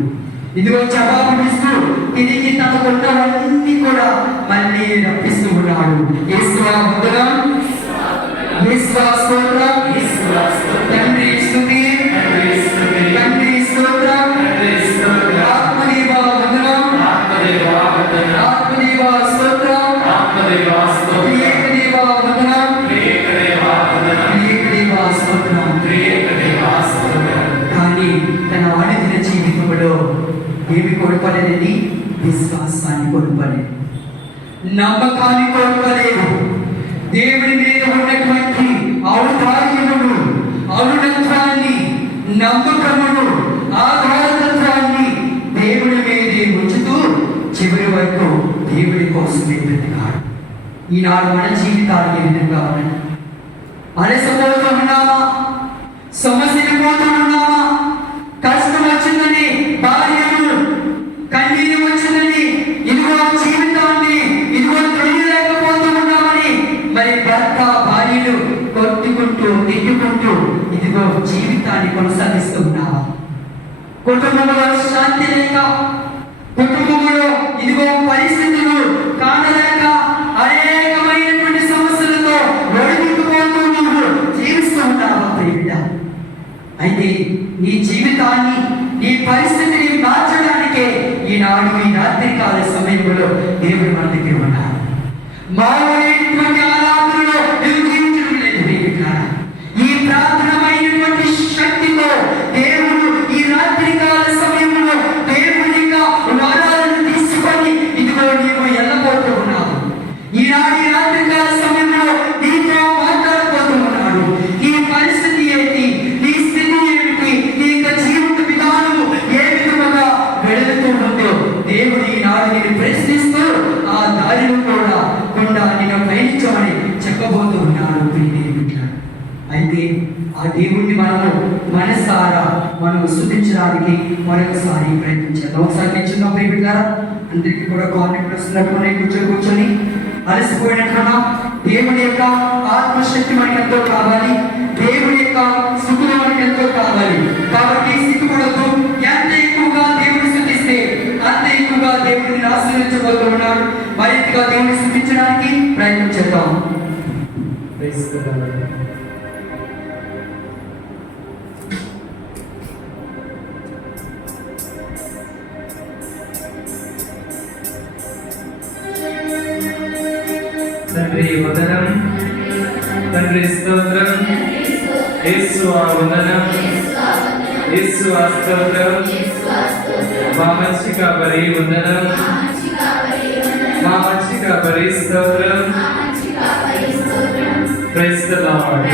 ఇదిగో జవాబు ఇస్తూ తిరిగి తనకున్నవన్నీ కూడా మళ్ళీ రప్పిస్తూ ఉన్నాడు. యేసువా వందనం, యేసువా స్తోత్రం, తండ్రి స్తుతి, తండ్రి స్తోత్రం, ఆత్మదేవా వందనం, ఆత్మదేవా స్తోత్రం, ప్రియదేవా వందనం, ప్రియదేవా స్తోత్రం. ఏమి కోల్పోలేదండి? విశ్వాసాన్ని కోల్పోలేదు, నమ్మకాన్ని కోల్పోలేదు. దేవుని మీద ఉన్నటువంటి ఔదార్యమును, ఔన్నత్యాన్ని, నమ్మకమును, ఆధారతత్వాన్ని దేవుని మీదే ఉంచుతూ చివరి వరకు దేవుడి కోసమే బ్రతికాడు. ఈనాడు మన జీవితాలు ఏ విధంగా ఉన్నాయి? అలసపోతూ ఉన్నామా? సమస్యలు పోతూ ఉన్నామా? కష్టం వచ్చిందని భార్యను, కన్నీరు వచ్చిందని ఇదిగో జీవితాన్ని ఇదిగో తెలియలేకపోతూ ఉన్నామని మరి భర్త భార్యలు కొట్టుకుంటూ తిట్టుకుంటూ ఇదిగో జీవితాన్ని కొనసాగిస్తూ ఉన్నావా? కుటుంబంలో శాంతి లేక, కుటుంబంలో ఇదిగో పరిస్థితులు కానలేక అనేకమైనటువంటి సమస్యలతో ఒడిదుడుకుపోతూ నువ్వు జీవిస్తూ ఉన్నావా ప్రియుడ? అయితే నీ జీవితాన్ని, నీ పరిస్థితిని మార్చడానికే ఈనాడు ఈ రాత్రికాల సమయంలో దేవుడు మన దగ్గర ఉన్నాడు. మానవుడైనటువంటి ఆరాధనలో నువ్వు జీవించడం లేదు ప్రియులారా. ఈ ప్రార్థనమైనటువంటి శక్తితో దేవుడు ఈ రాత్రికాల సమయంలో దేవుని యొక్క వరాలను తీసుకొని ఇదిగో నీవు వెళ్ళబోతూ ఉన్నావు. ఈనాడు ఈ రాత్రికాల సమయంలో నీతో మాట్లాడబోతూ ఉన్నాడు. ఈ పరిస్థితి ఏంటి? నీ స్థితి ఏమిటి? నీ యొక్క జీవిత విధానము ఏ విధముగా వెళుతూ ఉందో దేవుడు ఈనాడు నేను ప్రశ్నిస్తూ ఆ దారిలో కూడా నేను పయనించమని చెప్పబోతూ ఉన్నాడు. అయితే ఆ దేవుణ్ణి మనము మనసారా మనము స్తుతించడానికి మరొకసారి ప్రయత్నించాలి. ఒకసారి నిల్చున్న ప్రియమిట్లారా, అందరికీ కూడా కాన్ఫిడెన్స్ వస్తున్నట్టు కూర్చొని అలసిపోయినట్లున్నా దేవుని యొక్క ఆత్మశక్తి మనకి ఎంతో కావాలి, దేవుని యొక్క సుఖం మనకి ఎంతో కావాలి. కాబట్టి సిగ్గుపడద్దు. ఎంత ఎక్కువగా దేవుని స్తుతిస్తే అంత ఎక్కువగా దేవుడిని ఆశీర్వదించబోతూ ఉన్నాడు. మరింతగా దేవుని స్తుతించడానికి ప్రయత్నం చేద్దాం. తండ్రి వందనం, తండ్రి స్తోత్రం, యేసు వందనం, యేసు స్తోత్రం, మా మంచి కాబరి వందనం, మా మంచి కాబరి స్తోత్రం. Praise the lord,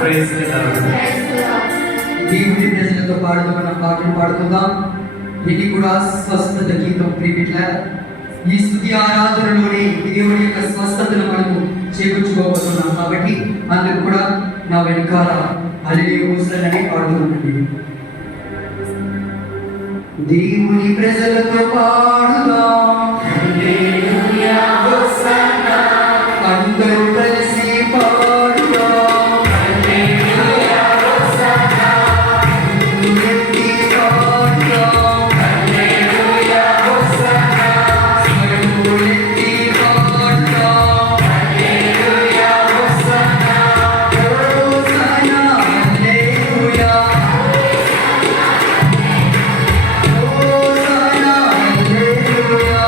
praise the Lord. దేవుడి ప్రజలతో పాడుతూ మనం పాటలు పాడుకుందాం. ఇది కూడా స్వస్థత గీతం ప్రియమిట్ల. ఈ స్తుతి ఆరాధనలోని దేవుడి యొక్క స్వస్థతను మనము చేకూర్చుకోబోతున్నాం. కాబట్టి అందరూ కూడా నా వెనకాల హల్లెలూయా హోసన్నని పాడుతూ ఉండండి. దేవుని ప్రజలతో పాడుదాం హల్లెలూయా హోసన్న, అందరూ కలిసి పాడుదాం హల్లెలూయా హోసన్న, ఎత్తి పాడుదాం హల్లెలూయా హోసన్న, స్వరములెత్తి పాడుదాం hallelujah hosanna, hosanna hallelujah, hosanna hallelujah.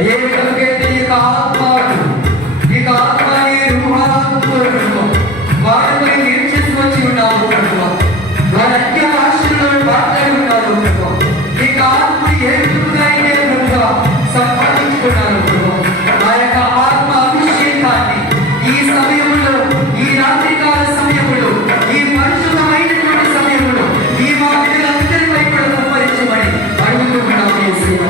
ఏ విధంగా ఈ ఆత్మని రూహాత్మకు వారిపై మీరు చేసుకొచ్చి ఉన్నాము ప్రభువా. వారి అన్య భాషల్లో మాట్లాడి ఉన్నారు ప్రభువా. ఈ ఆత్మని ఏ విధంగా అయితే ప్రభువా సంపాదించుకున్నారు ప్రభువా. ఆ యొక్క ఆత్మ అభిషేకాన్ని ఈ సమయంలో, ఈ రాత్రికాల సమయంలో, ఈ పరిశుద్ధమైనటువంటి సమయంలో ఈ మా బిడ్డలందరిపై కూడా సంపరించమని అడుగుతున్నాము యేసయ్యా.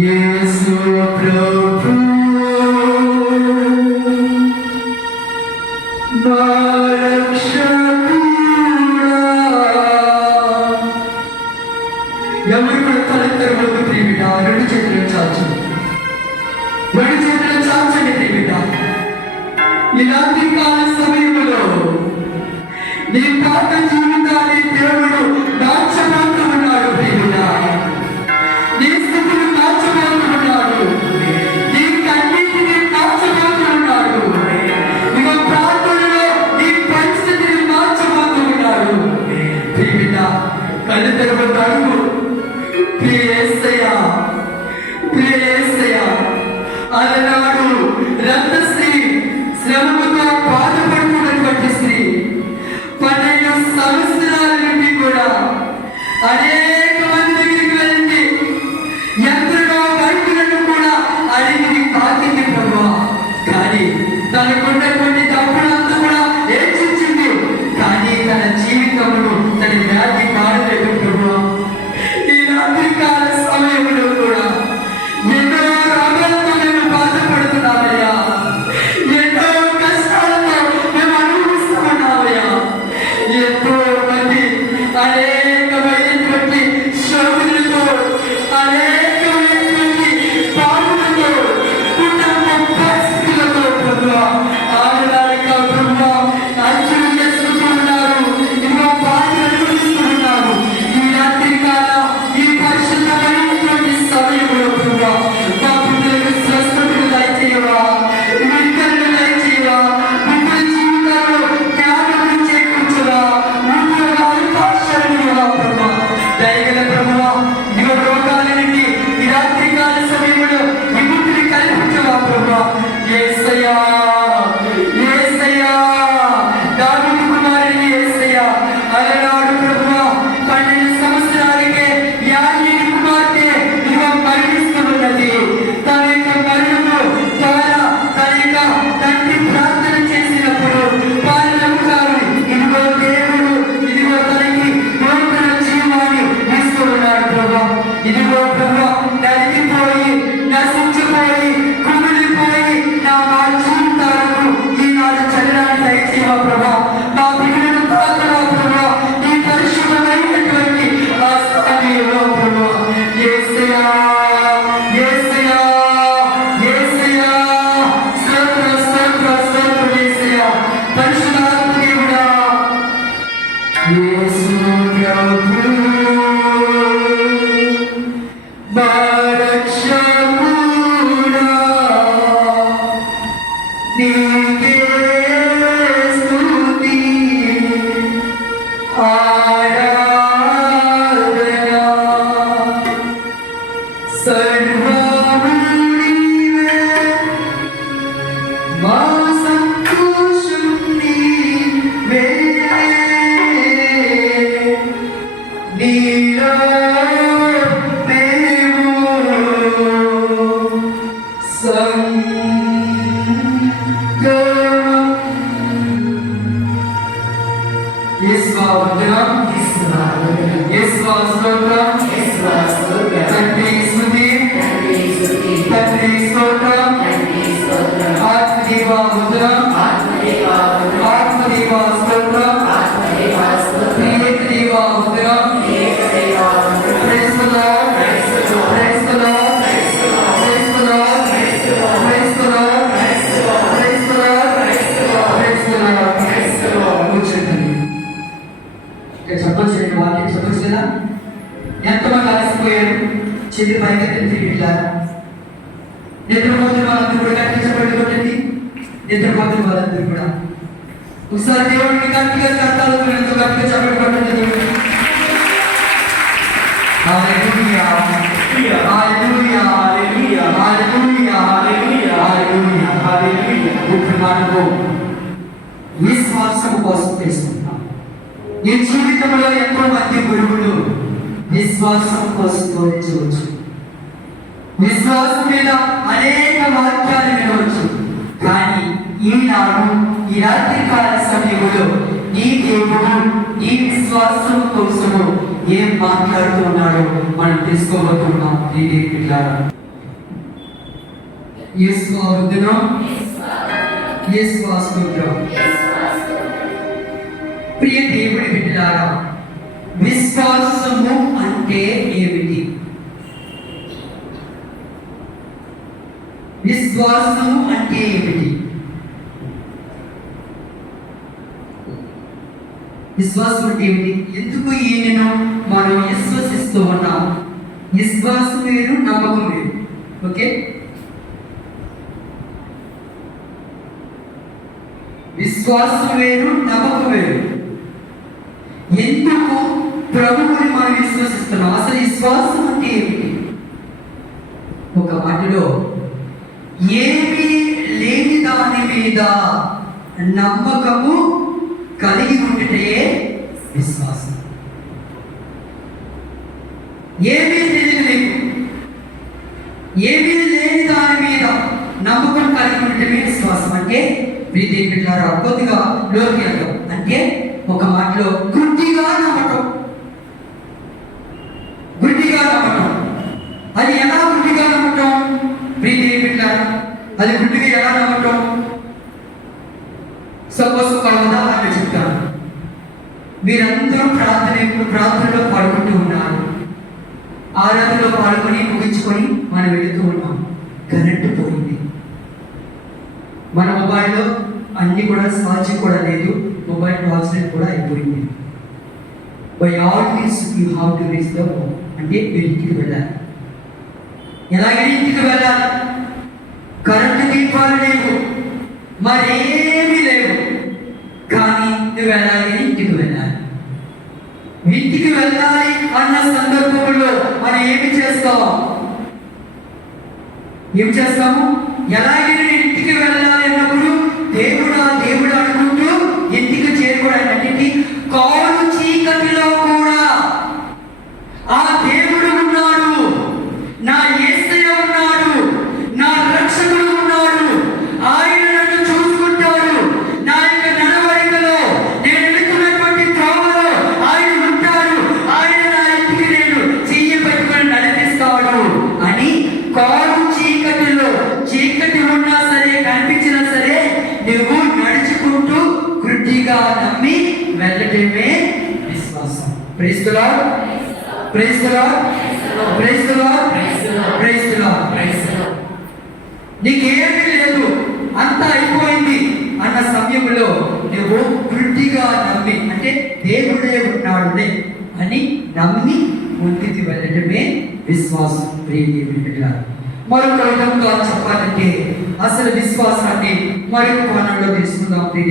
యేసు ప్రభు నా రక్షకుడా. ఎవరు కూడా తలెత్తరవద్దు ప్రియబిడ్డ. రెండు చేతులను చాచు, రెండు చేతులను చాచండి ప్రియబిడ్డ. ఇలాంటి కాల సమయంలో నీ పాత జీవితాన్ని దేవుడు దాచబోతూ ఉన్నాడు ప్రియబిడ్డ. నీ స్థితిని దాచబోతూ ఉన్నాడు, నీ కన్నీటిని దాచబోతూ ఉన్నాడు. ఇక ప్రార్థనలో నీ పరిస్థితిని మార్చబోతూ ఉన్నాడు ప్రియబిడ్డ. కళ్ళు తెరవద్దు, అడుగు. ప్రియ యేసయ్యా, ప్రియ యేసయ్యా, అలనాడు రక్తశ్రీ శ్రమముతో బాధపడుతున్నటువంటి స్త్రీ 12 సంవత్సరాల నుండి కూడా అనేక మంది దగ్గరికి వెళ్ళి ఎంతగా వైద్యులను కూడా అడిగి కాకింది ప్రభువా. కానీ తనకున్నటువంటి డబ్బులంతా కూడా హెచ్చించింది, కానీ తన జీవితంలో తన వ్యాధి మారలేదు ప్రభువా. ఈ రాత్రికాల సమయంలో కూడా ఎన్నో రోగాలతో మేము బాధపడుతున్నామయ్యా, ఎన్నో కష్టాలతో మేము అనుభవిస్తున్నామయ్యా. ఎంతో మంది అనేకమైనటువంటి శోధనలతో, అనేకమైనటువంటి బాధలతో, కుటుంబ పరిస్థితులతో ప్రభువా ఆడలాక ప్రభువా అర్చన చేసుకుంటూ ఉన్నారు, ఇంకా బాధలు అనుభవిస్తూ ఉన్నారు. ఈ రాత్రికాల ఈ పరిశుద్ధమైనటువంటి సమయంలో ప్రభువా మా పిల్లలకు స్వస్థతను దయచేయవా, విడుదలను దయచేయవా, బిడ్డల జీవితాల్లో జ్ఞానాన్ని చేకూర్చవా, ఉద్యోగ అవకాశాలను ఇవ్వవా ప్రభువా. దయగల ప్రభువా, ఇదిగో రోగాల నుండి ఈ రాత్రికాల సమయంలో విముక్తిని కల్పించవా ప్రభువా. యేసయ్యా, యేసయ్యా, దావీదు కుమారుని యేసయ్యా, అలనాడు ప్రభువా 12 సంవత్సరాలకే యాయేలు కుమార్తె ఇదిగో మరణిస్తున్నది. తన యొక్క మరణము ద్వారా తన యొక్క తండ్రి ప్రార్థన చేసినప్పుడు పాలనకారు ఇదిగో దేవుడు ఇదిగో తనకి నూతన జీవాన్ని ఇస్తూ ఉన్నాడు ప్రభువా. ఇదిగో ప్రభువా నలిగిపోయి నశించిపోయి కుమిలిపోయి నా జీవితాలకు ఈనాడు చలనాన్ని దయచేవా ప్రభువా. నా బిడ్డలను తాకవా ప్రభువా. ఈ పరిశుభ్రమైనటువంటి ఆ సమయంలో ప్రభువా యేసయ్యా, యేసయ్యా, యేసయ్యా, స్తోత్ర స్తోత్ర స్తోత్ర యేసయ్యా, పరిశుద్ధాత్మ దేవుడా. యేసు ప్రభు మా రక్షకుడా, నీకే స్తుతి ఆరాధన. సర్వము నీవే, మా సంతోషం నీవే. నీలో మేము సంగమం. యేసువా వందనం, యేసువా స్తోత్రం, తండ్రి స్తుతి, తండ్రి స్తోత్రం, ఆత్మదేవా వందనం, ఆత్మదేవా స్తోత్రం, ప్రియదేవా వందనం. Praise the Lord, praise the Lord, praise the Lord, praise the Lord, praise the Lord, praise the Lord, praise the Lord, praise the Lord, praise the Lord, praise the Lord, praise the Lord. కూర్చోండి. ఇక చెప్పొచ్చు, వాక్యం చెప్పొచ్చు కదా. ఎంతమంది అలసిపోయారు? చెల్లి పైకెత్తిన తిరిగిట్లారా? నిద్రపోతున్న వాళ్ళందరూ కూడా గట్టిగా చెప్పండి కొట్టండి. నిద్రపోతున్న వాళ్ళందరూ కూడా ఒకసారి దేవుడిని గట్టిగా కట్టాలతో ఎంతో గట్టిగా చెప్పండి కొట్టండి. దేవుడిని హల్లెలూయా, హల్లెలూయా, హల్లెలూయా, హల్లెలూయా, హల్లెలూయా, హల్లెలూయా, హల్లెలూయా. ఇప్పుడు మనము విశ్వాసం కోసం తెలుసుకుంటాం. ఈ జీవితంలో ఎంతో మంది గురువులు విశ్వాసం కోసం తోడించవచ్చు, విశ్వాసం మీద అనేక వాక్యాలు వినవచ్చు. కానీ ఈనాడు ఈ రాత్రి కాల సమయంలో ఈ దేవుడు ఈ విశ్వాసం కోసము ఏం మాట్లాడుతున్నాడో మనం తెలుసుకోబోతున్నాం. యేసు వందనం, యేసు స్తోత్రం. ప్రియ దేవుని బిడ్డలారా, విశ్వాసము అంటే ఏమిటి? విశ్వాసము అంటే ఏమిటి? విశ్వాసం అంటే ఏమిటి? ఎందుకు ఈయనను మనం విశ్వసిస్తూ ఉన్నాం? విశ్వాసం వేరు, నమ్మకం వేరు. ఓకే, విశ్వాసం వేరు, నమ్మకం వేరు. ఎందుకు ప్రభువుని మనం విశ్వసిస్తున్నాం? అసలు విశ్వాసం అంటే ఏమిటి? ఒక మాటలో, ఏమీ లేని దాని మీద నమ్మకము కలిగి ఉంటే విశ్వాసం. ఏమీ తెలియదు, ఏమీ లేని దాని మీద నమ్మకం కలిగి ఉంటే విశ్వాసం. అంటే ప్రీతి బిడ్డలారా, కొద్దిగా లోకి వెళ్తాం. అంటే ఒక మాటలో గుడ్డిగా నమ్మటం. గుడ్డిగా నమ్మటం. అది ఎలా గుడ్డిగా నమ్మటం? ప్రీతి బిడ్డలారా, అది గుడ్డిగా ఎలా నమ్మటం? సపోజ్ ఒక ఉదాహరణ చెప్తాను. మీరందరూ ప్రార్థనలో పాల్గొంటూ ఉన్నారు. ఆరాధనలో పాల్గొని ముగించుకొని మనం వెళుతూ ఉన్నాం. కరెంటు పోయింది. మన మొబైల్లో అన్ని కూడా ఛార్జింగ్ కూడా లేదు. మొబైల్ ఛార్జింగ్ కూడా అయిపోయింది. By all means you have to reach the home. అంటే మీరు ఇంటికి వెళ్ళాలి. ఎలాగైనా ఇంటికి వెళ్ళాలి. కరెంటు దీపాలు లేవు, మరేమీ లేవు. కానీ నువ్వు ఎలాగైనా ఇంటికి వెళ్ళాలి. ఇంటికి వెళ్ళాలి అన్న సందర్భంలో మనం ఏమి చేస్తాము? ఎలాగైనా ఇంటికి వెళ్ళాలి అన్నప్పుడు దేవుడా దేవుడు అనుకుంటూ ఇంటికి చేరుకోవడానికి కాలు చీకటిలో కూడా ఆ దేవుడు ఉన్నాడు, నా యేసయ్య ఉన్నాడు, నా రక్షకుడు ఉన్నాడు, ఆయన నన్ను చూసుకుంటాడు, నా యొక్క నడవడికలో, నేను వెళుతున్నటువంటి త్రోవలో ఆయన ఉంటాడు, ఆయన నా ఇంటికి నేను చెయ్యి పెట్టుకొని నడిపిస్తాడు అని కాలు చీకటి ఉన్నా సరే, కనిపించినా సరే, నువ్వు నడుచుకుంటూ గుడ్డిగా నమ్మి వెళ్ళటమే విశ్వాసం. Praise the lord, praise the lord, praise the lord, praise the Lord. నీకేమీ లేదు, అంతా అయిపోయింది అన్న సమయంలో నువ్వు గుడ్డిగా నమ్మి, అంటే దేవుడే ఉన్నాడులే అని నమ్మి ముందుకు వెళ్ళటమే విశ్వాసం. ప్రియ మరొక విధంగా చెప్పాలంటే అసలు విశ్వాసాన్ని మరొక కోణంలో తీసుకుందాం. ప్రియ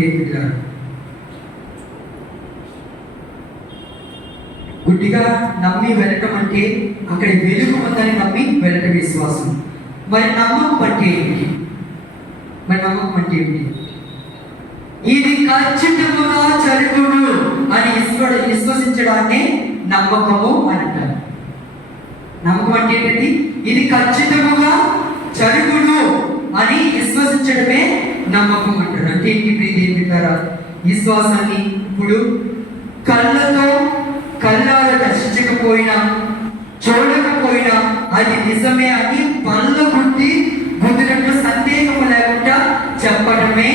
గుడ్డిగా నమ్మి వెళ్ళటం అంటే అక్కడ వెలుగు ఉందని నమ్మి వెళ్ళటం విశ్వాసం. మరి నమ్మకం అంటే ఏమిటి? ఇది ఖచ్చితంగా జరుగును అని విశ్వసించడాన్ని నమ్మకము అని అంటారు. నమ్మకం అంటే ఏంటండి? ఇది ఖచ్చితంగా జరుగును అని విశ్వసించడమే నమ్మకం అంటారు. అంటే ఏంటి ప్రియమిత్రులారా? విశ్వాసాన్ని ఇప్పుడు కళ్ళారా దర్శించకపోయినా, చూడకపోయినా అది నిజమే అని పళ్ళ గుద్దినట్లు సందేహం లేకుండా చెప్పడమే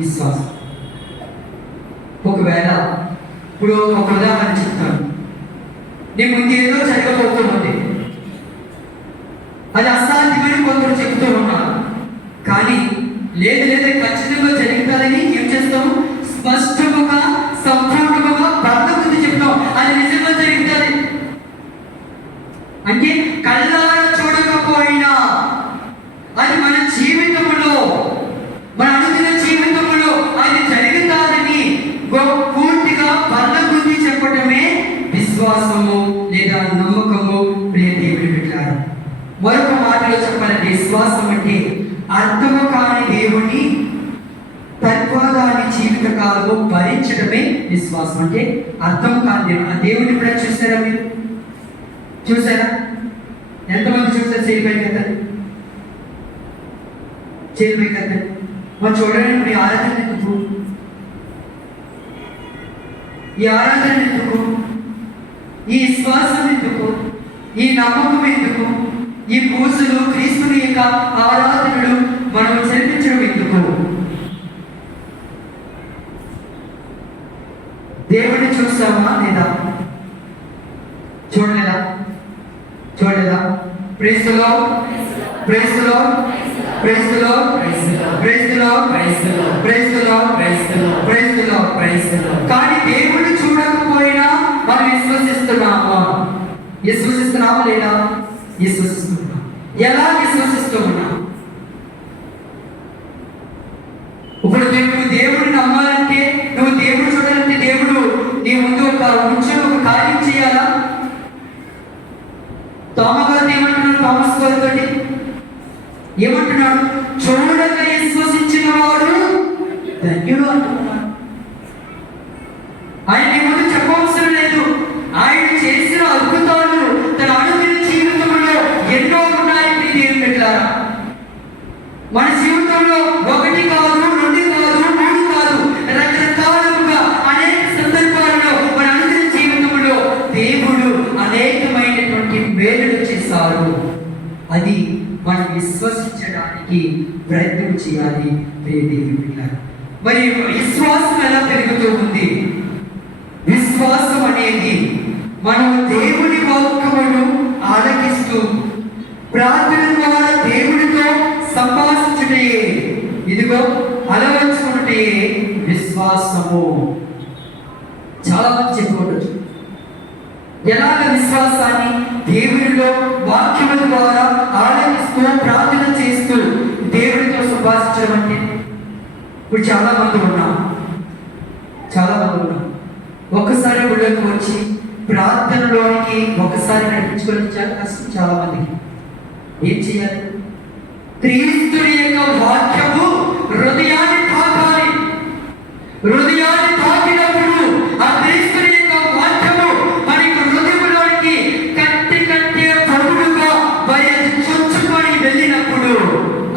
విశ్వాసం. ఒకవేళ ఇప్పుడు ఒక ఉదాహరణ చెప్తాను. నీ ముందు ఏదో జరగబోతుంది, అది అసాధ్యమని కొందరు చెబుతూ ఉన్నారు. కానీ లేదు ఖచ్చితంగా జరుగుతుందని ఏం చేస్తాము? స్పష్టముగా, సంపూర్ణముగా బద్దకుంది చెప్తాం. అది నిజంగా జరుగుతుంది. అంటే కళ్ళారా చూడకపోయినా అది మన జీవితంలో, మన అనుదిన జీవితంలో అది జరుగుతుందని పూర్తిగా బద్దకుంది చెప్పడమే విశ్వాసము లేదా నమ్మకము. ప్రియ దేవుని బిడ్డలారా, మరొక మాటలో చెప్పాలంటే విశ్వాసం అంటే అర్థము కాని దేవుని తత్వాన్ని జీవిత కాలంలో భరించడమే విశ్వాసం. అంటే అర్థం కాని దేవుడు. ఆ దేవుని ఇప్పుడు చూసారా? మీరు చూసారా? ఎంతమంది చూసారు? చేయబోయి కదా మరి చూడండి. మీ ఆరాధన ఎందుకు? ఈ ఆరాధన ఎందుకు? ఈ విశ్వాసం ఎందుకు? ఈ నమ్మకం ఎందుకు? ఈ పూజలు క్రీస్తుని యొక్క ఆరాధనలు మనం జరిపించడం ఎందుకు? దేవుడిని చూస్తామా లేదా? చూడలేదా? Praise the lord, praise the lord, praise the lord, praise the lord, praise the lord, praise the Lord. కానీ దేవుడిని చూడకపోయినా మనం విశ్వసిస్తున్నామా లేదా? విశ్వసిస్తున్నాం. ఎలా విశ్వసిస్తున్నాం? ఇప్పుడు నువ్వు దేవుడిని నమ్మాలంటే, నువ్వు దేవుడు చూడాలంటే, దేవుడు నీ ముందు ఒక కార్యం చేయాలా? తోమగారు ఏమంటున్నాడు? థామస్ గారితో ఏమంటున్నాడు? చూడక విశ్వసించిన వాడు ధన్యుడు అంటున్నాడు. ఆయన నీ ముందు చెప్పవలసిన లేదు. ఆయన చేసిన అద్భుతాలు తన అనుదిన జీవితంలో ఎన్నో ఉన్నాయి. దేవుని బిడ్డలారా, మన జీవితంలో ఒకటి కాదు, రెండు కాదు, మూడు కాదు, రకరకాలుగా అనేక సందర్భాలలో మన అనుదిన జీవితంలో దేవుడు అనేకమైనటువంటి మేలులు చేశారు. అది మనం విశ్వసించడానికి ప్రయత్నం చేయాలి. దేవుని బిడ్డలారా, మరి విశ్వాసం ఎలా పెరుగుతూ ఉంది? విశ్వాసం అనేది మనం దేవుని వాక్యమును ఆలకిస్తూ ప్రార్థన ద్వారా దేవుడితో సంభాషించుటే, ఇదిగో అలవర్చుకుంటే విశ్వాసము. చాలా మంది చెప్పుకోవచ్చు. ఎలాగ విశ్వాసాన్ని దేవుడిలో వాక్యముల ద్వారా ఆలకిస్తూ ప్రార్థన చేస్తూ దేవుడితో సంభాషించడం అంటే, ఇప్పుడు చాలా మంది ఉన్నాం. ఒక్కసారి గుళ్ళకి వచ్చి ప్రార్థనలోనికి ఒకసారి నడిపించుకొని చాలా కష్టం. చాలా మందికి ఏం చేయాలి? క్రీస్తుని యొక్క వాక్యము హృదయాన్ని తాకాలి. హృదయాన్ని తాకినప్పుడు ఆ క్రీస్తుని యొక్క వాక్యము మనకి హృదయంలోనికి కట్టి పొడుగుగా చొచ్చుకొని వెళ్ళినప్పుడు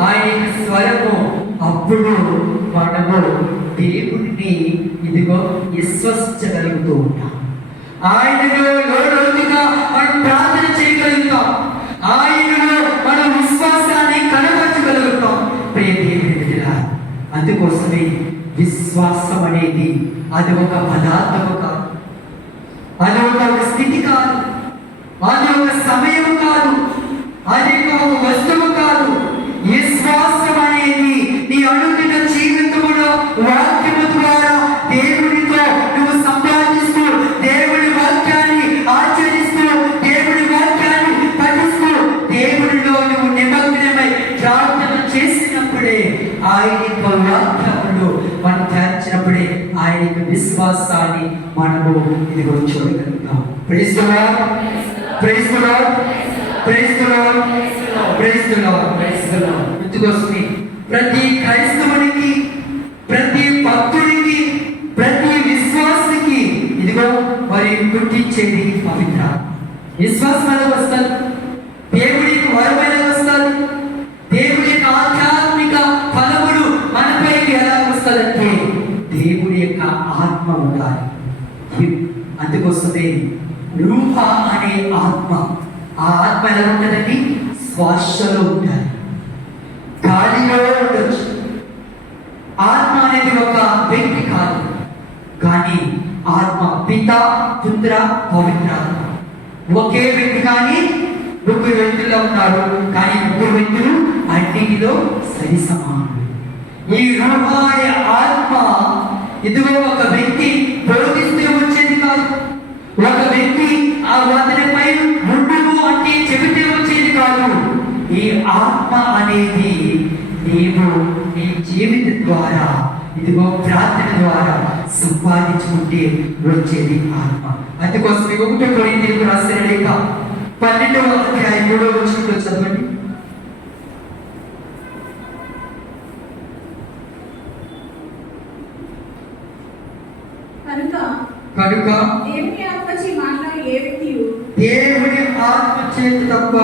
ఆయన స్వరము, అప్పుడు మనము దేవుడిని ఇదిగో విశ్వసించగలుగుతూ ఉంటాం. ఆయనలో లోతుగా మనం ప్రార్థన చేయగలుగుతాం. ఆయనలో మనం విశ్వాసాన్ని కనబరచగలుగుతాం. ప్రియ దేవుని బిడ్డలారా, అందుకోసమే విశ్వాసం అనేది అది ఒక పదార్థము కాదు, అది ఒక స్థితి కాదు, అది ఒక సమయం కాదు, అది ఒక వస్తువు కాదు. విశ్వాసం అనేది నీ అనుదిన జీవితంలో వాక్యము ద్వారా దేవుడితో నువ్వు సంపాదిస్తూ, దేవుడి వాక్యాన్ని ఆచరిస్తూ, దేవుడి వాక్యాన్ని పఠిస్తూ, దేవుడిలో నువ్వు నిమగ్నమై ప్రార్థన చేసినప్పుడే, ఆయన యొక్క వాక్యములు మనం ధ్యానించినప్పుడే ఆయన యొక్క విశ్వాసాన్ని మనము ఇదిగో చూడగలుగుతాం. Praise the lord, praise the lord, praise the lord, praise the lord. ఇందుకోసమే ప్రతి క్రైస్తవునికి, ప్రతి భక్తుడికి, ప్రతి విశ్వాసికి ఇదిగో మరి గుర్తించేది పవిత్ర విశ్వాసం. ఎలా వస్తుంది? దేవుడికి వరం ఎలా వస్తుంది? దేవుడి యొక్క ఆధ్యాత్మిక ఫలములు మనపైకి ఎలా వస్తుందంటే దేవుడి యొక్క ఆత్మ ఉండాలి. అందుకోసమే రూహ అనే ఆత్మ, ఆ ఆత్మ ఎలా ఉంటుందండి? శ్వాసలో ఉండాలి, గాలిలో ఉండొచ్చు. ఆత్మ అనేది ఒక వ్యక్తి కాదు, కానీ ఆత్మ పిత, పుత్ర, పవిత్రాత్మ ఒకే వ్యక్తి. కానీ ముగ్గురు వ్యక్తుల్లో ఉన్నారు, కానీ ముగ్గురు వ్యక్తులు అన్నిటిలో సరి సమానులు. ఈ రూహ అనే ఆత్మ ఇదిగో ఒక వ్యక్తి బోధిస్తే వచ్చేది కాదు, ఒక వ్యక్తి ఆ అతనిపై ముందుకు అంటే చెబితే వచ్చేది కాదు. ఈ ఆత్మ అనేది నీవు నీ జీవితం ద్వారా ఇదిగో ప్రార్థన ద్వారా సంపాదించుకుంటే వచ్చేది ఆత్మ. అందుకోసం 1 కొరింథీయులకు రాసిన లేఖ 12వ అధ్యాయం 3వ వచనంలో చదవండి. కనుక దేవుని ఆత్మ చేత తప్ప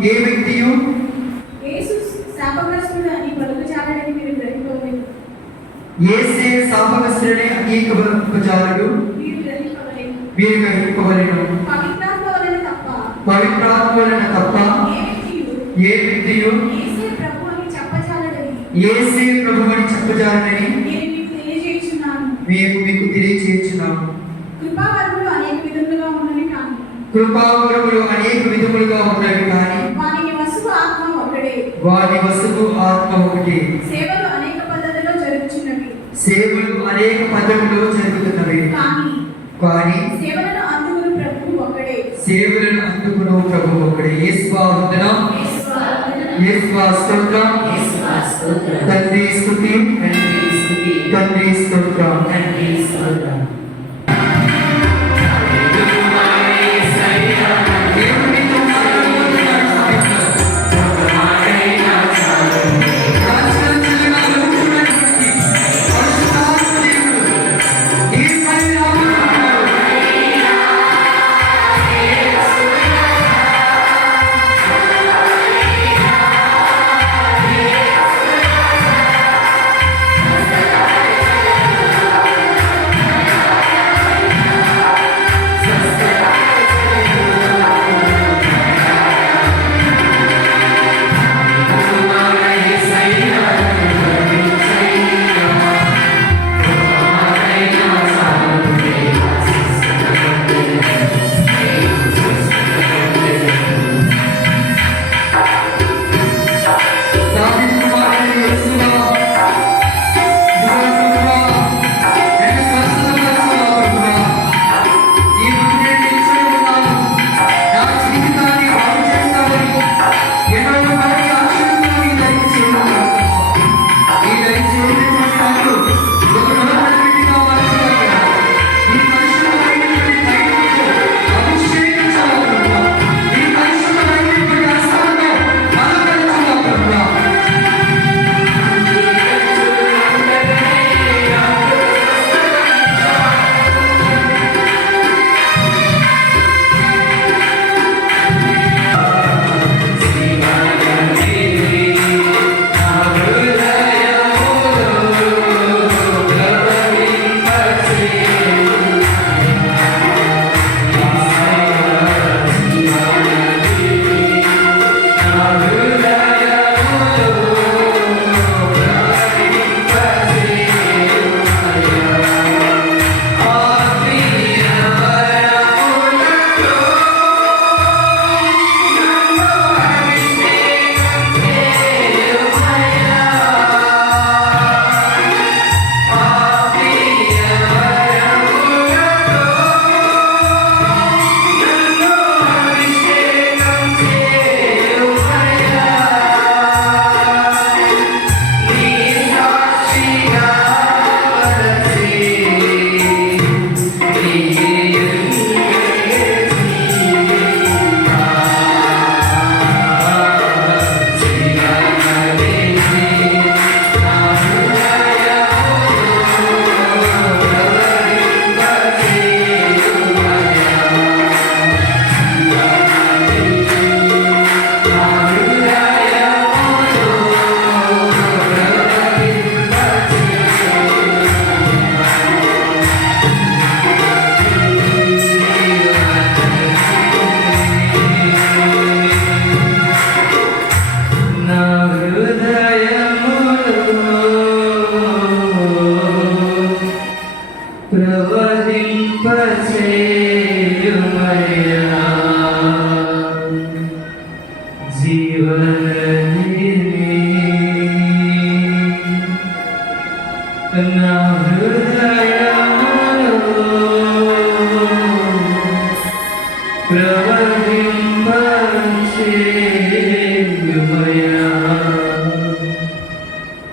ఏ వ్యక్తియు యేసే శాపగ్రస్తుడని అంగీకరింపజాలడు, వీరు గ్రహింపవలెను. పవిత్రాత్మ వలన తప్ప ఏ వ్యక్తియు యేసే ప్రభు అని చెప్పజాలడని యేసే ప్రభువని చెప్పజాలనని నేను మీకు తెలియజేయుచున్నాను. మీకు తెలియచేయుచున్నాము. కృపావరములు అనేక విధములుగా ఉన్నవి కానీ కృపావరములు అనేక విధములుగా ఉన్నవి కానీ వానికి వసువు ఆత్మ ఒకడే. వారి వస్తువు ఆత్మ ఒకటి. సేవలు అనేక పద్ధతిలో జరుగుచున్నవి సేవలు అనేక పద్ధతుల్లో జరుగుతున్నవి కానీ సేవలను అందుకుని ప్రభు ఒకడే. సేవలను అందుకును ప్రభు ఒకడే. యేసువా వందనం, యేసువా స్తోత్రం, తండ్రి స్తుతి, తండ్రి స్తోత్రం. దేవునితో మాట్లాడుతున్నాడు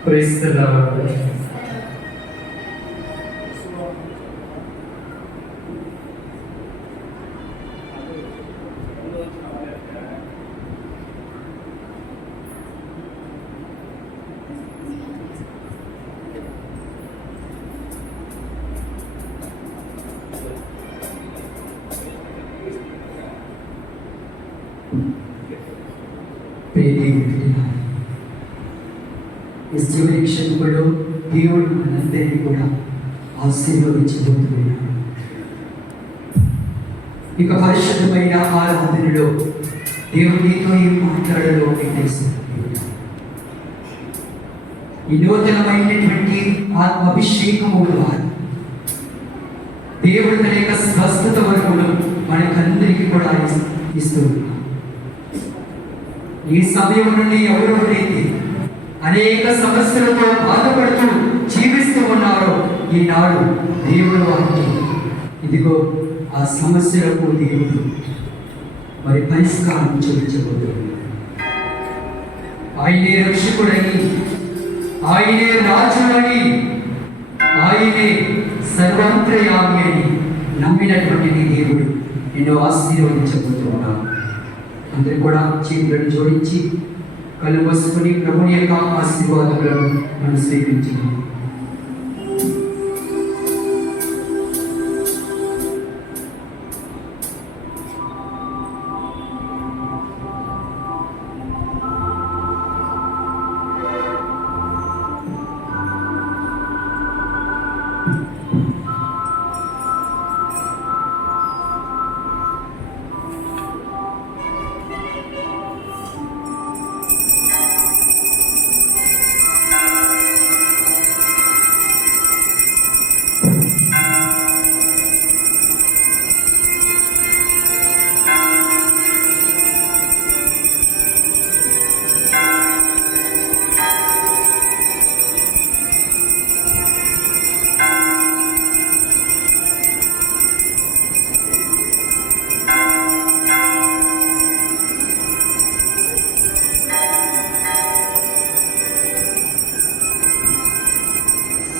Praise the Lord. ఈ చివరి క్షణంలో దేవుడు మనందరినీ కూడా ఆశీర్వదించబోతున్నాడు. ఇక పరిశుద్ధమైన ఆరాధనలో దేవుడితో ఏం మాట్లాడాలో మీకు తెలుసు. ఈ నూతనమైనటువంటి ఆత్మాభిషేకము ద్వారా దేవుడు తన యొక్క స్వస్థత వరకును మనకందరికీ కూడా ఇస్తూ ఉన్నాడు. ఈ సమయం నుండి ఎవరెవరైతే అనేక సమస్యలతో బాధపడుతూ జీవిస్తూ ఉన్నారో ఈనాడు దేవుడు వారికి ఇదిగో ఆ సమస్యలకు దేవుడు మరి పరిష్కారం చూపించబోతున్నాడు. ఆయనే రక్షకుడని, ఆయనే రాజుడని, ఆయనే సర్వాంతర్యామి అని నమ్మినటువంటి దేవుడు ఎన్నో ఆశీర్వదించబోతున్నాడు. అందరూ కూడా చేతులను జోడించి కళ్ళు మూసుకొని ప్రభుని యొక్క ఆశీర్వాదాలను మనం స్వీకరించాము.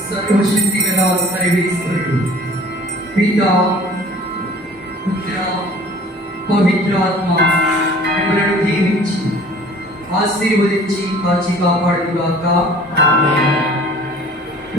సర్వశక్తి గల సర్వేశ్వరుడు పితా పుత్ర పవిత్రాత్మ మిమ్మల్ని దీవించి ఆశీర్వదించి కాచి కాపాడుగాక. ఆమేన్.